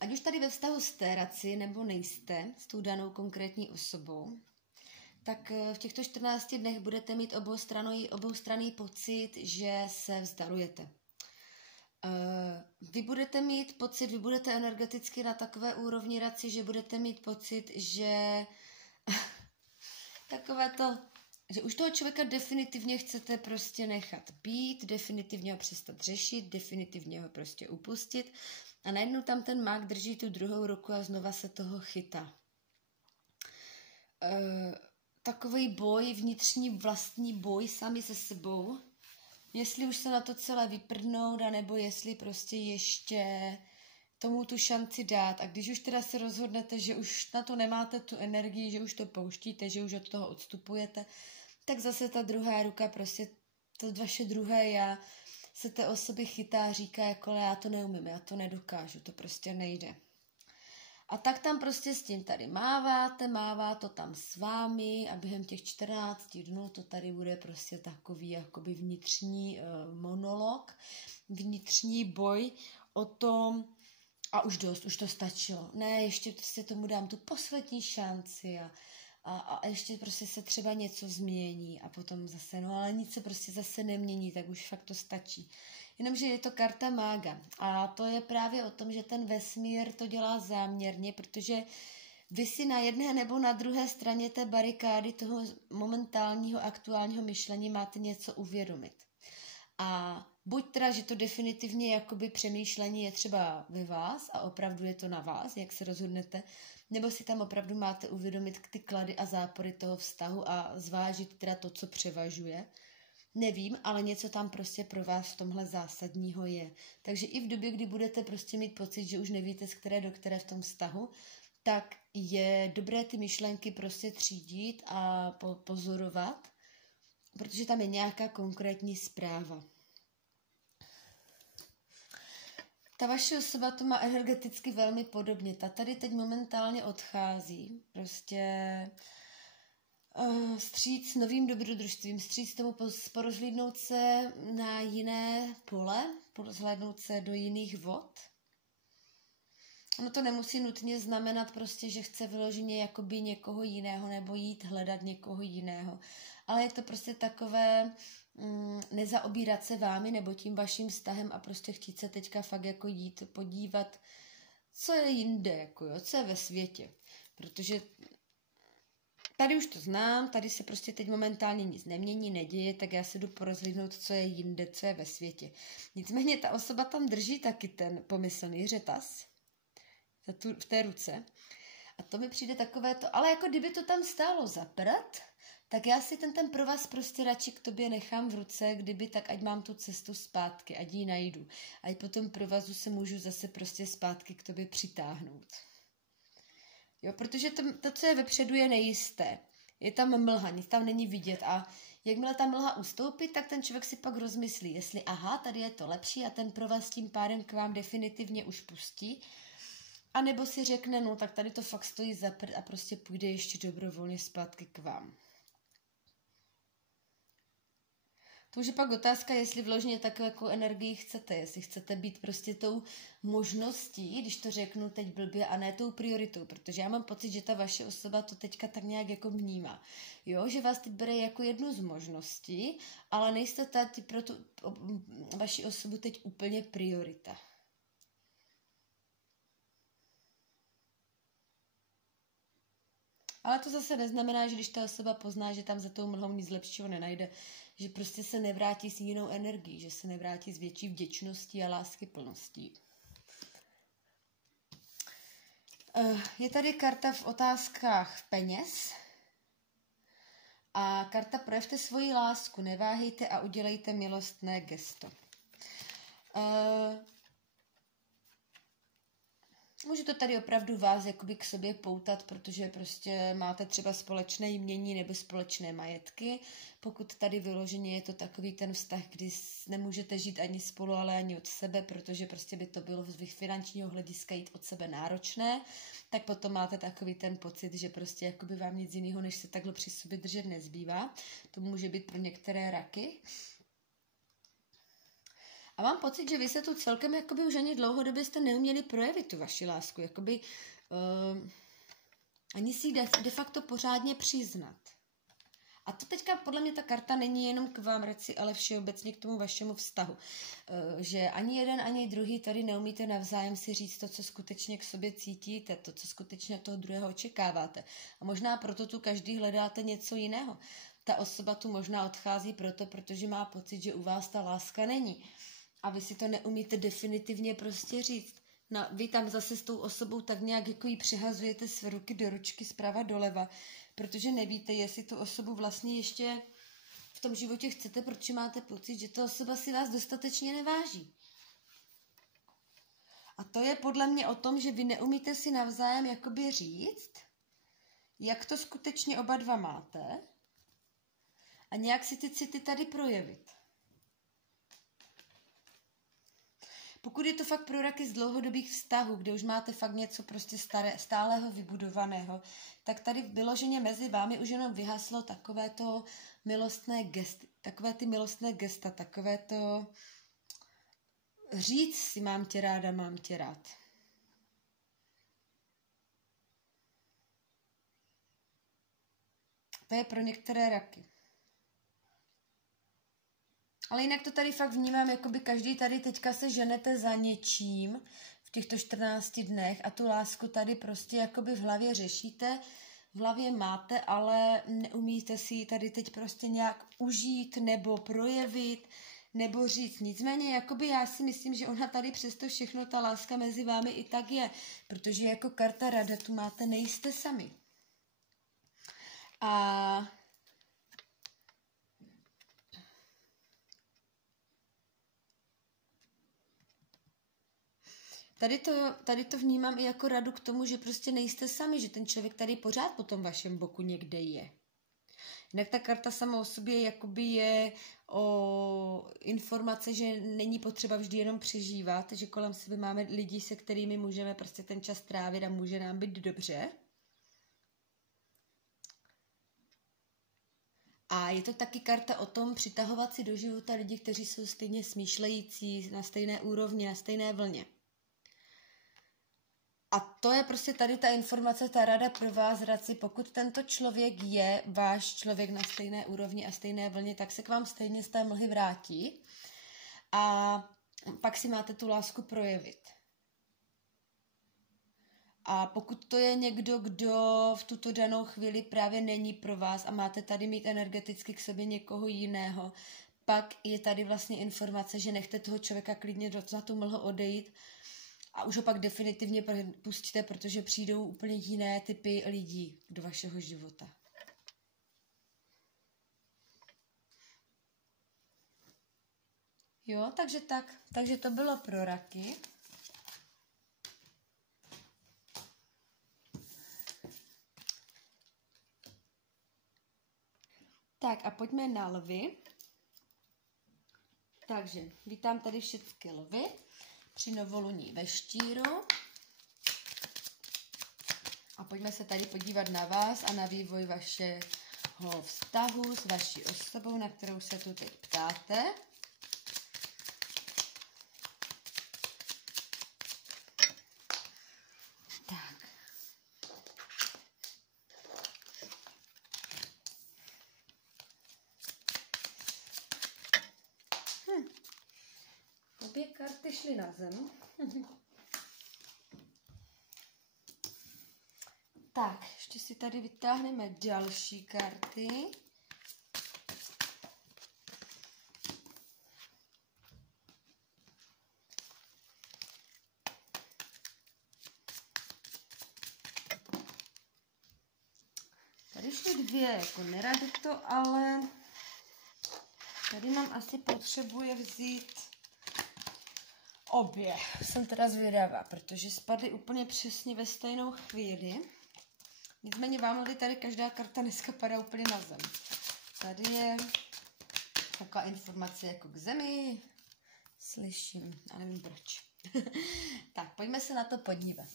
Ať už tady ve vztahu jste, raci, nebo nejste s tou danou konkrétní osobou, tak v těchto 14 dnech budete mít oboustranný pocit, že se vzdalujete. Vy budete mít pocit, vy budete energeticky na takové úrovni, raci, že budete mít pocit, že takové to, že už toho člověka definitivně chcete prostě nechat být, definitivně ho přestat řešit, definitivně ho prostě upustit a najednou tam ten mák drží tu druhou ruku a znova se toho chytá. Takový boj, vnitřní vlastní boj sami se sebou, jestli už se na to celé vyprdnout, anebo jestli prostě ještě tomu tu šanci dát. A když už teda se rozhodnete, že už na to nemáte tu energii, že už to pouštíte, že už od toho odstupujete, tak zase ta druhá ruka, prostě to vaše druhé já se té osoby chytá a říká, jako já to neumím, já to nedokážu, to prostě nejde. A tak tam prostě s tím tady mává to tam s vámi a během těch 14 dnů to tady bude prostě takový jakoby vnitřní monolog, vnitřní boj o tom, a už dost, už to stačilo. Ne, ještě prostě tomu dám tu poslední šanci a ještě prostě se třeba něco změní a potom zase, no ale nic se prostě zase nemění, tak už fakt to stačí. Jenomže je to karta mága a to je právě o tom, že ten vesmír to dělá záměrně, protože vy si na jedné nebo na druhé straně té barikády toho momentálního aktuálního myšlení máte něco uvědomit. A buď teda, že to definitivně jakoby přemýšlení je třeba ve vás a opravdu je to na vás, jak se rozhodnete, nebo si tam opravdu máte uvědomit ty klady a zápory toho vztahu a zvážit teda to, co převažuje. Nevím, ale něco tam prostě pro vás v tomhle zásadního je. Takže i v době, kdy budete prostě mít pocit, že už nevíte, z které do které v tom vztahu, tak je dobré ty myšlenky prostě třídit a pozorovat, protože tam je nějaká konkrétní zpráva. Ta vaše osoba to má energeticky velmi podobně. Ta tady teď momentálně odchází. Prostě Vstříc novým dobrodružstvím, vstříc tomu porozhlídnout se na jiné pole, porozhlédnout se do jiných vod. Ono to nemusí nutně znamenat prostě, že chce vyloženě jakoby někoho jiného nebo jít hledat někoho jiného. Ale je to prostě takové nezaobírat se vámi nebo tím vaším vztahem a prostě chtít se teďka fakt jako jít podívat, co je jinde, jako jo, co je ve světě. Protože tady už to znám, tady se prostě teď momentálně nic nemění, neděje, tak já se jdu porozhlídnout, co je jinde, co je ve světě. Nicméně ta osoba tam drží taky ten pomyslný řetaz v té ruce. A to mi přijde takové to, ale jako kdyby to tam stálo za prd, tak já si ten provaz prostě radši k tobě nechám v ruce, kdyby tak, ať mám tu cestu zpátky, ať ji najdu. A po tom provazu se můžu zase prostě zpátky k tobě přitáhnout. Jo, protože to, co je vepředu, je nejisté. Je tam mlha, nic tam není vidět a jakmile ta mlha ustoupí, tak ten člověk si pak rozmyslí, jestli aha, tady je to lepší a ten provaz tím pádem k vám definitivně už pustí, a nebo si řekne, no tak tady to fakt stojí za prd a prostě půjde ještě dobrovolně zpátky k vám. To už je pak otázka, jestli vložně takovou jako energii chcete, jestli chcete být prostě tou možností, když to řeknu teď blbě, a ne tou prioritou, protože já mám pocit, že ta vaše osoba to teďka tak nějak jako vnímá. Jo, že vás teď bere jako jednu z možností, ale nejste tady pro tu vaši osobu teď úplně priorita. Ale to zase neznamená, že když ta osoba pozná, že tam za tou mlhou nic lepšího nenajde, že prostě se nevrátí s jinou energií, že se nevrátí s větší vděčností a láskyplností. Je tady karta v otázkách peněz a karta projevte svoji lásku, neváhejte a udělejte milostné gesto. Může to tady opravdu vás jakoby k sobě poutat, protože prostě máte třeba společné jmění nebo společné majetky. Pokud tady vyloženě je to takový ten vztah, kdy nemůžete žít ani spolu, ale ani od sebe, protože prostě by to bylo z finančního hlediska jít od sebe náročné, tak potom máte takový ten pocit, že prostě jakoby vám nic jiného, než se takhle při sobě držet nezbývá. To může být pro některé raky. A mám pocit, že vy se tu celkem jakoby už ani dlouhodobě jste neuměli projevit tu vaši lásku, jakoby ani si ji de facto pořádně přiznat. A to teďka podle mě ta karta není jenom k vám, Reci, ale všeobecně k tomu vašemu vztahu. Že ani jeden, ani druhý tady neumíte navzájem si říct to, co skutečně k sobě cítíte, to, co skutečně od toho druhého očekáváte. A možná proto tu každý hledáte něco jiného. Ta osoba tu možná odchází protože má pocit, že u vás ta láska není. A vy si to neumíte definitivně prostě říct. No, vy tam zase s tou osobou tak nějak jako jí přehazujete své ruky do ručky zprava doleva, protože nevíte, jestli tu osobu vlastně ještě v tom životě chcete, protože máte pocit, že ta osoba si vás dostatečně neváží. A to je podle mě o tom, že vy neumíte si navzájem jakoby říct, jak to skutečně oba dva máte a nějak si ty city tady projevit. Pokud je to fakt pro raky z dlouhodobých vztahů, kde už máte fakt něco prostě stálého vybudovaného, tak tady vyloženě mezi vámi už jenom vyhaslo takové to milostné gesty, takové ty milostné gesta, takové to říct si mám tě ráda, mám tě rád. To je pro některé raky. Ale jinak to tady fakt vnímám, jakoby každý tady teďka se ženete za něčím v těchto 14 dnech a tu lásku tady prostě jakoby v hlavě řešíte, v hlavě máte, ale neumíte si ji tady teď prostě nějak užít nebo projevit nebo říct. Nicméně jakoby já si myslím, že ona tady přesto všechno, ta láska mezi vámi i tak je, protože jako karta rada tu máte, nejste sami. A Tady to vnímám i jako radu k tomu, že prostě nejste sami, že ten člověk tady pořád po tom vašem boku někde je. Jinak ta karta sama o sobě jakoby je o informace, že není potřeba vždy jenom přežívat, že kolem sebe máme lidi, se kterými můžeme prostě ten čas trávit a může nám být dobře. A je to taky karta o tom přitahovat si do života lidi, kteří jsou stejně smýšlející, na stejné úrovni, na stejné vlně. A to je prostě tady ta informace, ta rada pro vás, radci. Pokud tento člověk je váš člověk na stejné úrovni a stejné vlně, tak se k vám stejně z té mlhy vrátí. A pak si máte tu lásku projevit. A pokud to je někdo, kdo v tuto danou chvíli právě není pro vás a máte tady mít energeticky k sobě někoho jiného, pak je tady vlastně informace, že nechte toho člověka klidně za tu mlhu odejít a už ho pak definitivně pustíte, protože přijdou úplně jiné typy lidí do vašeho života. Jo, takže to bylo pro raky. Tak a pojďme na lvy. Takže vítám tady všechny lvy při novoluní ve Štíru. A pojďme se tady podívat na vás a na vývoj vašeho vztahu s vaší osobou, na kterou se tu teď ptáte. Obě karty šly na zem. Tak, ještě si tady vytáhneme další karty. Tady šly dvě, jako nerady to, ale tady mám asi potřebuje vzít obě. Jsem teda zvědavá, protože spadly úplně přesně ve stejnou chvíli. Nicméně vám tady každá karta dneska padá úplně na zem. Tady je taková informace jako k zemi. Slyším, a nevím proč. Tak, pojďme se na to podívat.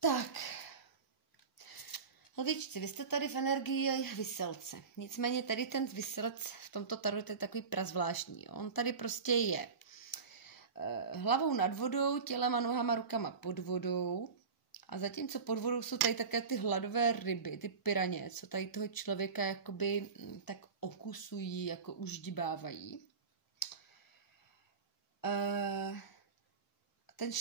Tak. Lvičci, vy jste tady v energii Viselce. Nicméně tady ten Viselec v tomto tarotu je takový prazvláštní. Jo? On tady prostě je hlavou nad vodou, tělem a nohama, rukama pod vodou. A zatímco pod vodou jsou tady také ty hladové ryby, ty piraně, co tady toho člověka jakoby tak okusují, jako uždibávají. Ten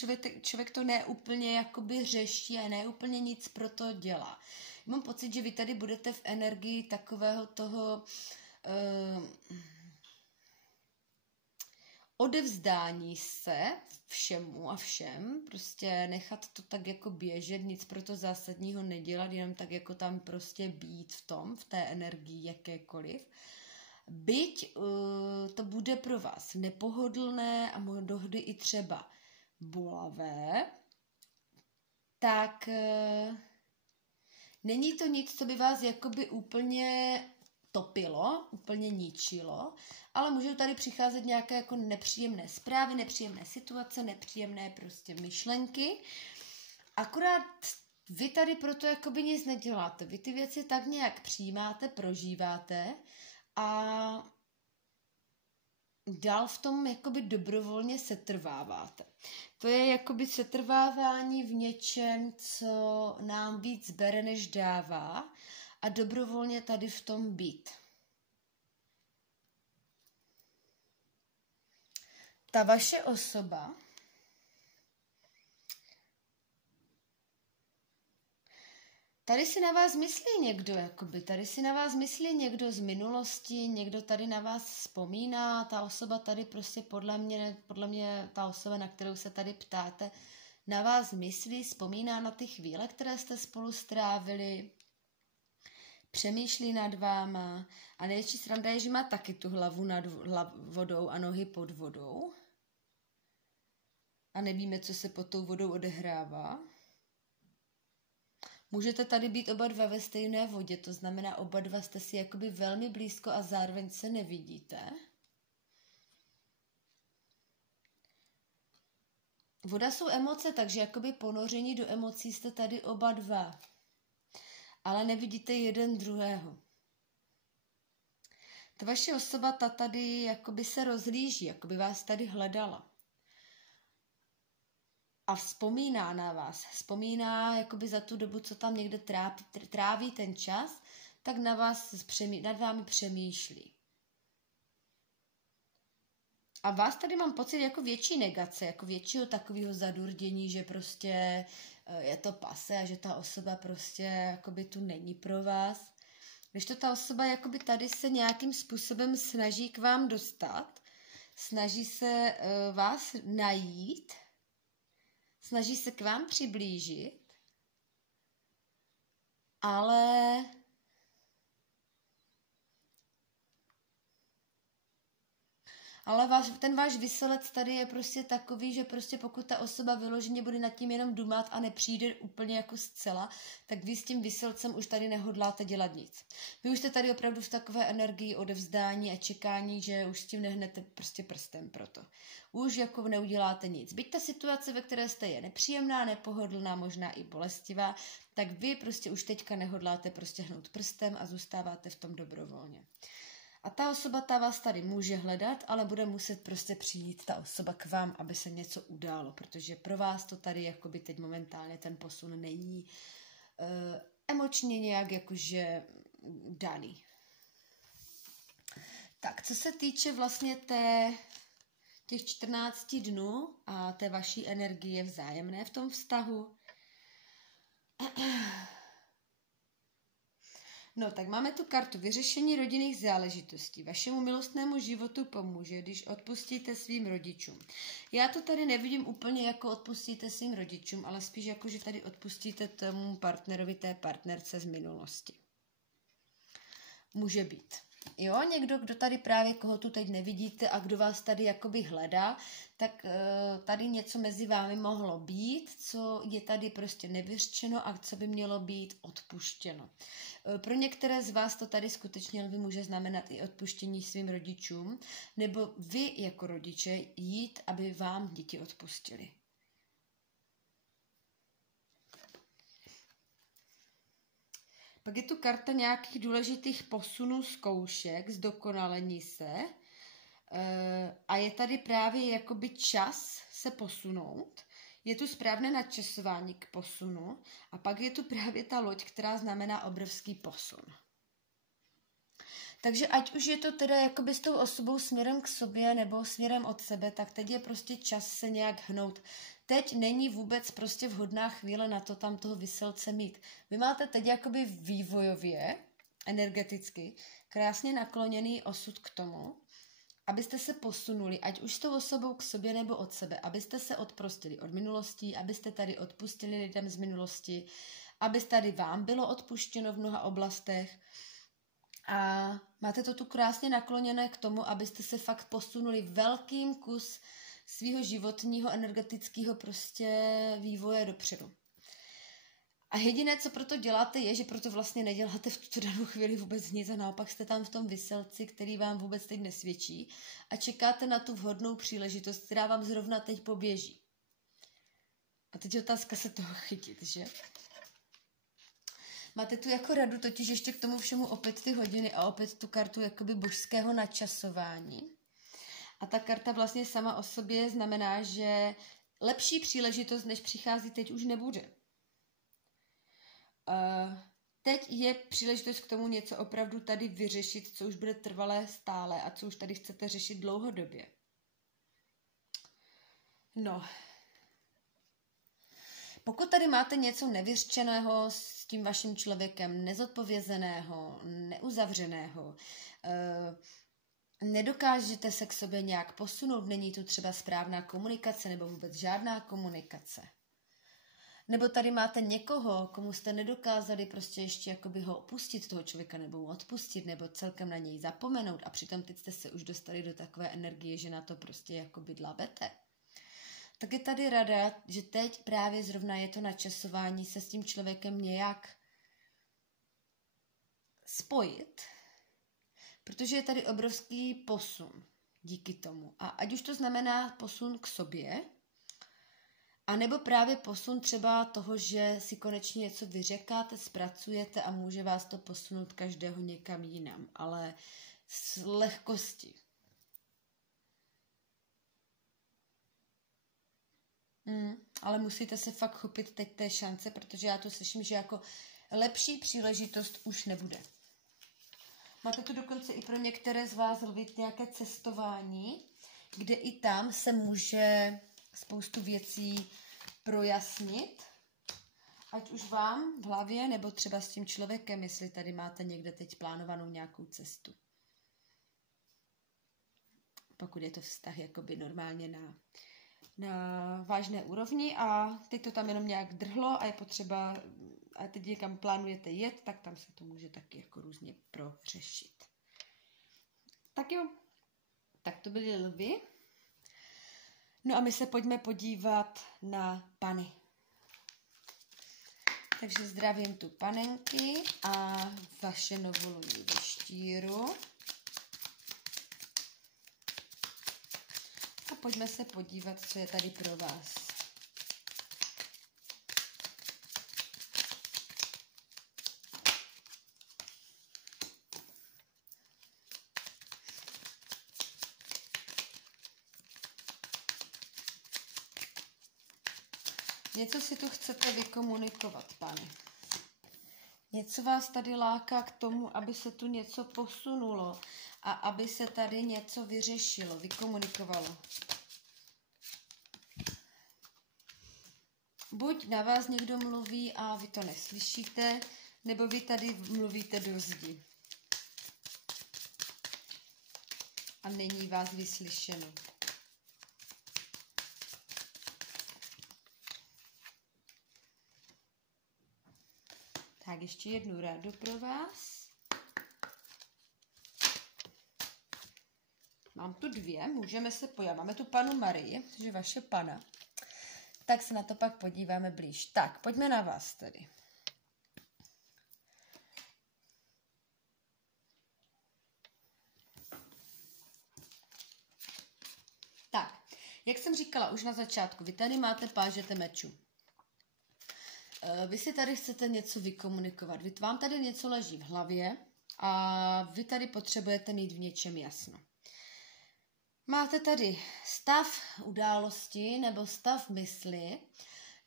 člověk to neúplně jakoby řeší a neúplně nic pro to dělá. Mám pocit, že vy tady budete v energii takového toho odevzdání se všemu a všem, prostě nechat to tak jako běžet, nic pro to zásadního nedělat, jenom tak jako tam prostě být v té energii jakékoliv. Byť to bude pro vás nepohodlné a mnohdy i třeba bolavé, tak není to nic, co by vás jakoby úplně topilo, úplně ničilo, ale můžou tady přicházet nějaké jako nepříjemné zprávy, nepříjemné situace, nepříjemné prostě myšlenky. Akorát vy tady proto jakoby nic neděláte. Vy ty věci tak nějak přijímáte, prožíváte a dál v tom jakoby dobrovolně setrváváte. To je jakoby setrvávání v něčem, co nám víc bere, než dává a dobrovolně tady v tom být. Ta vaše osoba tady si na vás myslí někdo, jakoby. Tady si na vás myslí někdo z minulosti, někdo tady na vás vzpomíná, ta osoba tady prostě podle mě ta osoba, na kterou se tady ptáte, na vás myslí, vzpomíná na ty chvíle, které jste spolu strávili, přemýšlí nad váma a největší sranda je, že má taky tu hlavu nad vodou a nohy pod vodou a nevíme, co se pod tou vodou odehrává. Můžete tady být oba dva ve stejné vodě, to znamená, oba dva jste si jakoby velmi blízko a zároveň se nevidíte. Voda jsou emoce, takže jakoby ponoření do emocí jste tady oba dva. ale nevidíte jeden druhého. Ta vaše osoba ta tady jakoby se rozhlíží, jakoby vás tady hledala. A vzpomíná na vás. Vzpomíná jakoby za tu dobu, co tam někde tráví ten čas, tak nad vámi přemýšlí. A vás tady mám pocit jako větší negace, jako většího takového zadurdění, že prostě je to pase a že ta osoba prostě jakoby tu není pro vás. Když to ta osoba jakoby tady se nějakým způsobem snaží k vám dostat, snaží se vás najít, snaží se k vám přiblížit, ale ten váš viselec tady je prostě takový, že prostě pokud ta osoba vyloženě bude nad tím jenom dumat a nepřijde úplně jako zcela, tak vy s tím viselcem už tady nehodláte dělat nic. Vy už jste tady opravdu v takové energii odevzdání a čekání, že už s tím nehnete prostě prstem proto. Už jako neuděláte nic. Byť ta situace, ve které jste, je nepříjemná, nepohodlná, možná i bolestivá, tak vy prostě už teďka nehodláte prostě hnout prstem a zůstáváte v tom dobrovolně. A ta osoba ta vás tady může hledat, ale bude muset prostě přijít ta osoba k vám, aby se něco událo, protože pro vás to tady jakoby teď momentálně ten posun není emočně nějak jakože daný. Tak, co se týče vlastně těch 14 dnů a té vaší energie vzájemné v tom vztahu, no, tak máme tu kartu vyřešení rodinných záležitostí. Vašemu milostnému životu pomůže, když odpustíte svým rodičům. Já to tady nevidím úplně jako odpustíte svým rodičům, ale spíš jako, že tady odpustíte tomu partnerovi, té partnerce z minulosti. Může být. Jo, někdo, kdo tady právě, koho tu teď nevidíte a kdo vás tady jakoby hledá, tak tady něco mezi vámi mohlo být, co je tady prostě nevyřčeno a co by mělo být odpuštěno. Pro některé z vás to tady skutečně může znamenat i odpuštění svým rodičům, nebo vy jako rodiče jít, aby vám děti odpustili. Pak je tu karta nějakých důležitých posunů, zkoušek, zdokonalení se a je tady právě jakoby čas se posunout. Je tu správné načasování k posunu a pak je tu právě ta loď, která znamená obrovský posun. Takže ať už je to teda jakoby s tou osobou směrem k sobě nebo směrem od sebe, tak teď je prostě čas se nějak hnout. Teď není vůbec prostě vhodná chvíle na to tam toho viselce mít. Vy máte teď jakoby vývojově, energeticky, krásně nakloněný osud k tomu, abyste se posunuli, ať už s tou osobou k sobě nebo od sebe, abyste se odprostili od minulostí, abyste tady odpustili lidem z minulosti, aby tady vám bylo odpuštěno v mnoha oblastech. A máte to tu krásně nakloněné k tomu, abyste se fakt posunuli velkým kus svého životního energetického prostě vývoje dopředu. A jediné, co proto děláte, je, že proto vlastně neděláte v tuto danou chvíli vůbec nic a naopak jste tam v tom viselci, který vám vůbec teď nesvědčí a čekáte na tu vhodnou příležitost, která vám zrovna teď poběží. A teď je otázka se toho chytit, že? Máte tu jako radu totiž ještě k tomu všemu opět ty hodiny a opět tu kartu jakoby božského načasování. A ta karta vlastně sama o sobě znamená, že lepší příležitost, než přichází teď, už nebude. Teď je příležitost k tomu něco opravdu tady vyřešit, co už bude trvalé stále a co už tady chcete řešit dlouhodobě. No. Pokud tady máte něco nevyřčeného s tím vaším člověkem, nezodpovězeného, neuzavřeného, nedokážete se k sobě nějak posunout, není tu třeba správná komunikace nebo vůbec žádná komunikace. Nebo tady máte někoho, komu jste nedokázali prostě ještě jakoby ho opustit, toho člověka, nebo mu odpustit, nebo celkem na něj zapomenout a přitom teď jste se už dostali do takové energie, že na to prostě jakoby dlabete. Tak je tady rada, že teď právě zrovna je to načasování se s tím člověkem nějak spojit, protože je tady obrovský posun díky tomu. A ať už to znamená posun k sobě, A nebo právě posun třeba toho, že si konečně něco vyřekáte, zpracujete a může vás to posunout každého někam jinam, ale s lehkostí. Ale musíte se fakt chopit teď té šance, protože já to slyším, že jako lepší příležitost už nebude. Máte tu dokonce i pro některé z vás lvit nějaké cestování, kde i tam se může spoustu věcí projasnit, ať už vám v hlavě, nebo třeba s tím člověkem, jestli tady máte někde teď plánovanou nějakou cestu. Pokud je to vztah jakoby normálně na vážné úrovni a teď to tam jenom nějak drhlo a je potřeba, a teď někam plánujete jet, tak tam se to může taky jako různě prořešit. Tak jo, tak to byly lvy. No a my se pojďme podívat na pany. Takže zdravím tu panenky a vaše novoluní ve štíru. A pojďme se podívat, co je tady pro vás. Něco si tu chcete vykomunikovat, pane. Něco vás tady láká k tomu, aby se tu něco posunulo a aby se tady něco vyřešilo, vykomunikovalo. Buď na vás někdo mluví a vy to neslyšíte, nebo vy tady mluvíte do zdi. A není vás vyslyšeno. Tak ještě jednu radu pro vás. Mám tu dvě, můžeme se podívat. Máme tu panu Marii, což je vaše pana. Tak se na to pak podíváme blíž. Tak, pojďme na vás tedy. Tak, jak jsem říkala už na začátku, vy tady máte pážete mečů. Vy si tady chcete něco vykomunikovat. Vám tady něco leží v hlavě a vy tady potřebujete mít v něčem jasno. Máte tady stav události nebo stav mysli,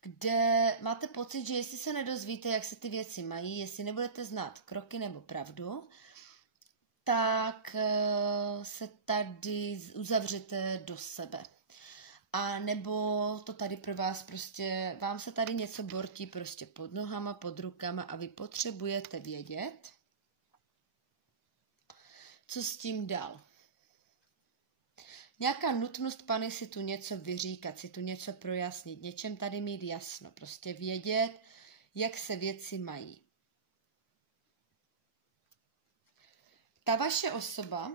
kde máte pocit, že jestli se nedozvíte, jak se ty věci mají, jestli nebudete znát kroky nebo pravdu, tak se tady uzavřete do sebe. A nebo to tady pro vás prostě, vám se tady něco bortí prostě pod nohama, pod rukama a vy potřebujete vědět, co s tím dál. Nějaká nutnost, pane, si tu něco vyříkat, si tu něco projasnit, něčem tady mít jasno, prostě vědět, jak se věci mají. Ta vaše osoba,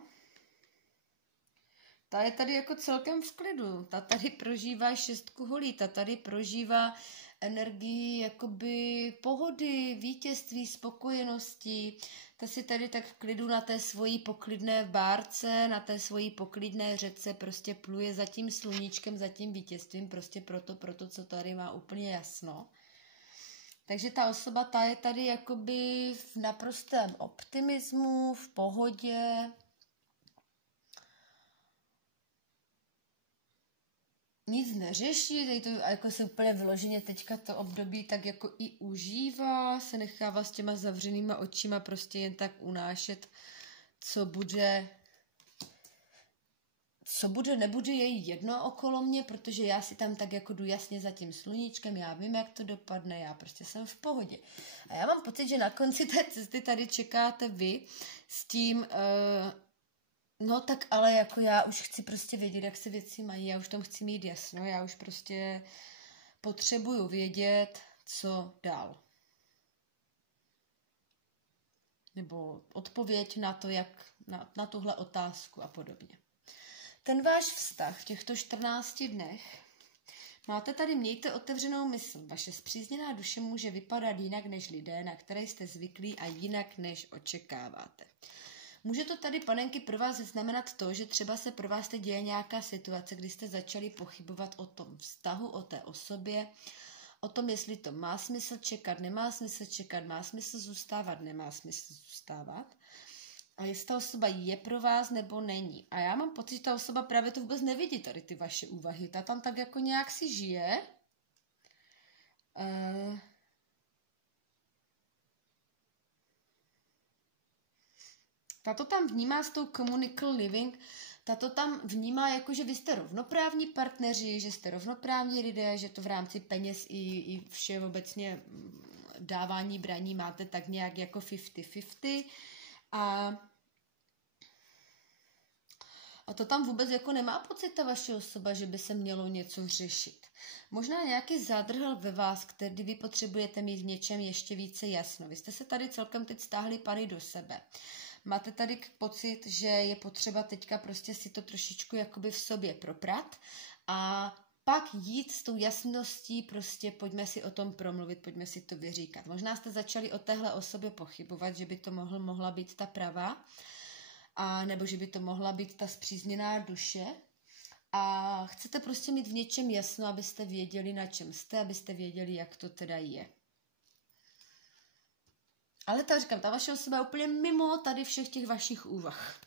ta je tady jako celkem v klidu, ta tady prožívá šestku holí, ta tady prožívá energii jakoby pohody, vítězství, spokojenosti, ta si tady tak v klidu na té svojí poklidné bárce, na té svojí poklidné řece prostě pluje za tím sluníčkem, za tím vítězstvím, prostě proto, co tady má úplně jasno. Takže ta osoba, ta je tady jakoby v naprostém optimismu, v pohodě. Nic neřeší, tady to jako se úplně vyloženě teďka to období tak jako i užívá, se nechává s těma zavřenýma očima prostě jen tak unášet, co bude, nebude její jedno okolo mě, protože já si tam tak jako jdu jasně za tím sluníčkem, já vím, jak to dopadne, já prostě jsem v pohodě. A já mám pocit, že na konci té cesty tady čekáte vy s tím, no tak ale jako já už chci prostě vědět, jak se věci mají, já už tam chci mít jasno, já už prostě potřebuju vědět, co dál. Nebo odpověď na to, jak na tuhle otázku a podobně. Ten váš vztah v těchto 14 dnech, máte tady, mějte otevřenou mysl. Vaše spřízněná duše může vypadat jinak než lidé, na které jste zvyklí a jinak než očekáváte. Může to tady, panenky, pro vás znamenat to, že třeba se pro vás teď děje nějaká situace, kdy jste začali pochybovat o tom vztahu, o té osobě, o tom, jestli to má smysl čekat, nemá smysl čekat, má smysl zůstávat, nemá smysl zůstávat. A jestli ta osoba je pro vás nebo není. A já mám pocit, že ta osoba právě to vůbec nevidí, tady ty vaše úvahy. Ta tam tak jako nějak si žije. Tato tam vnímá s tou communal living, tato tam vnímá jako, že vy jste rovnoprávní partneři, že jste rovnoprávní lidé, že to v rámci peněz i všeobecně dávání braní máte tak nějak jako 50-50 a to tam vůbec jako nemá pocit ta vaše osoba, že by se mělo něco řešit. Možná nějaký zádrhel ve vás, který vy potřebujete mít v něčem ještě více jasno. Vy jste se tady celkem teď stáhli pary do sebe. Máte tady pocit, že je potřeba teďka prostě si to trošičku jakoby v sobě proprat a pak jít s tou jasností, prostě pojďme si o tom promluvit, pojďme si to vyříkat. Možná jste začali o téhle osobě pochybovat, že by to mohla být ta pravá, a nebo že by to mohla být ta spřízněná duše a chcete prostě mít v něčem jasno, abyste věděli, na čem jste, abyste věděli, jak to teda je. Ale tak říkám, ta vaše osoba je úplně mimo tady všech těch vašich úvah.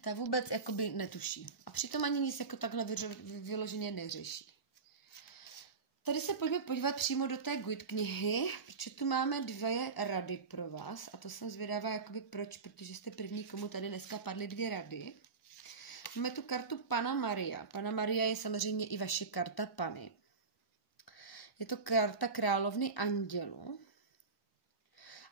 Ta vůbec jakoby netuší. A přitom ani nic jako takhle vyloženě neřeší. Tady se pojďme podívat přímo do té Guide knihy, protože tu máme 2 rady pro vás. A to jsem zvědavá, jakoby proč, protože jste první, komu tady dneska padly 2 rady. Máme tu kartu Pana Maria. Pana Maria je samozřejmě i vaše karta Pany. Je to karta královny andělu.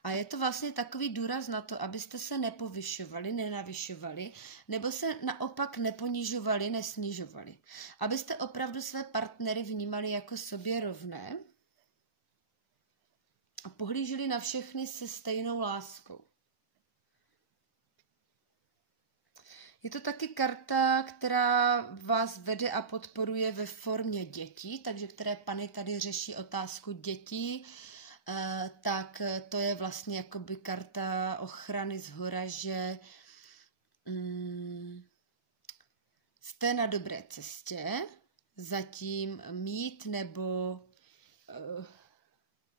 A je to vlastně takový důraz na to, abyste se nepovyšovali, nenavyšovali, nebo se naopak neponižovali, nesnižovali. Abyste opravdu své partnery vnímali jako sobě rovné a pohlíželi na všechny se stejnou láskou. Je to taky karta, která vás vede a podporuje ve formě dětí, takže které Pany tady řeší otázku dětí, tak to je vlastně jakoby karta ochrany zhora, že jste na dobré cestě, zatím mít nebo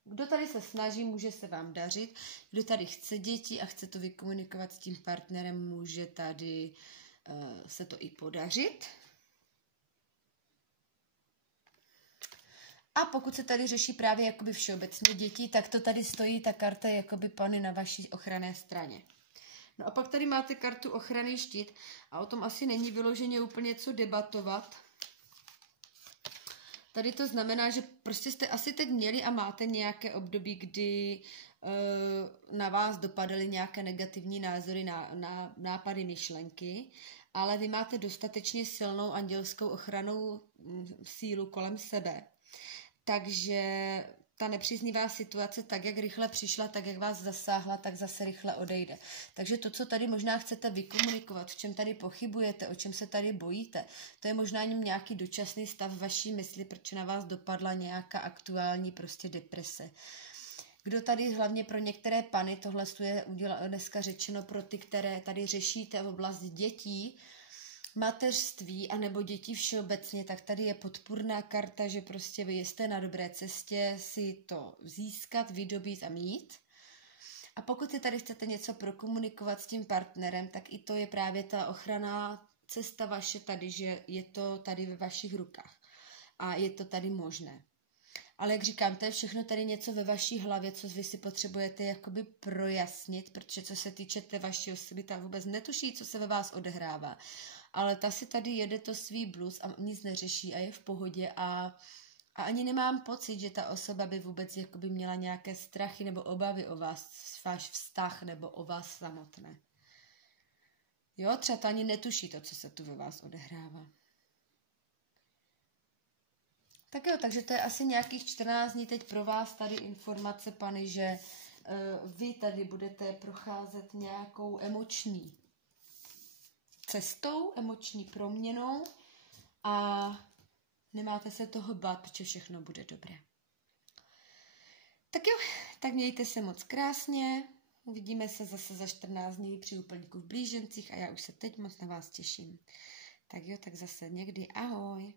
kdo tady se snaží, může se vám dařit, kdo tady chce děti a chce to vykomunikovat s tím partnerem, může tady se to i podařit. A pokud se tady řeší právě jakoby všeobecně děti, tak to tady stojí ta karta jakoby Pany na vaší ochranné straně. No a pak tady máte kartu ochranný štít a o tom asi není vyloženě úplně co debatovat. Tady to znamená, že prostě jste asi teď měli a máte nějaké období, kdy na vás dopadaly nějaké negativní názory, nápady, myšlenky, ale vy máte dostatečně silnou andělskou ochrannou sílu kolem sebe. Takže ta nepříznivá situace, tak jak rychle přišla, tak jak vás zasáhla, tak zase rychle odejde. Takže to, co tady možná chcete vykomunikovat, v čem tady pochybujete, o čem se tady bojíte, to je možná jenom nějaký dočasný stav vaší mysli, protože na vás dopadla nějaká aktuální prostě deprese. Kdo tady hlavně pro některé Pany, tohle je dneska řečeno pro ty, které tady řešíte v oblasti dětí, mateřství anebo děti všeobecně, tak tady je podpůrná karta, že prostě vy jste na dobré cestě si to získat, vydobít a mít. A pokud si tady chcete něco prokomunikovat s tím partnerem, tak i to je právě ta ochranná cesta vaše tady, že je to tady ve vašich rukách. A je to tady možné. Ale jak říkám, to je všechno tady něco ve vaší hlavě, co vy si potřebujete jakoby projasnit, protože co se týče té vaší osoby, ta vůbec netuší, co se ve vás odehrává. Ale ta si tady jede to svý blues a nic neřeší a je v pohodě a ani nemám pocit, že ta osoba by vůbec jakoby měla nějaké strachy nebo obavy o vás, váš vztah nebo o vás samotné. Jo, třeba ta ani netuší to, co se tu ve vás odehrává. Tak jo, takže to je asi nějakých 14 dní teď pro vás tady informace, Pany, že vy tady budete procházet nějakou emoční cestou, emoční proměnou a nemáte se toho bát, protože všechno bude dobré. Tak jo, tak mějte se moc krásně, Uvidíme se zase za 14 dní při úplňku v blížencích a já už se teď moc na vás těším. Tak jo, tak zase někdy ahoj.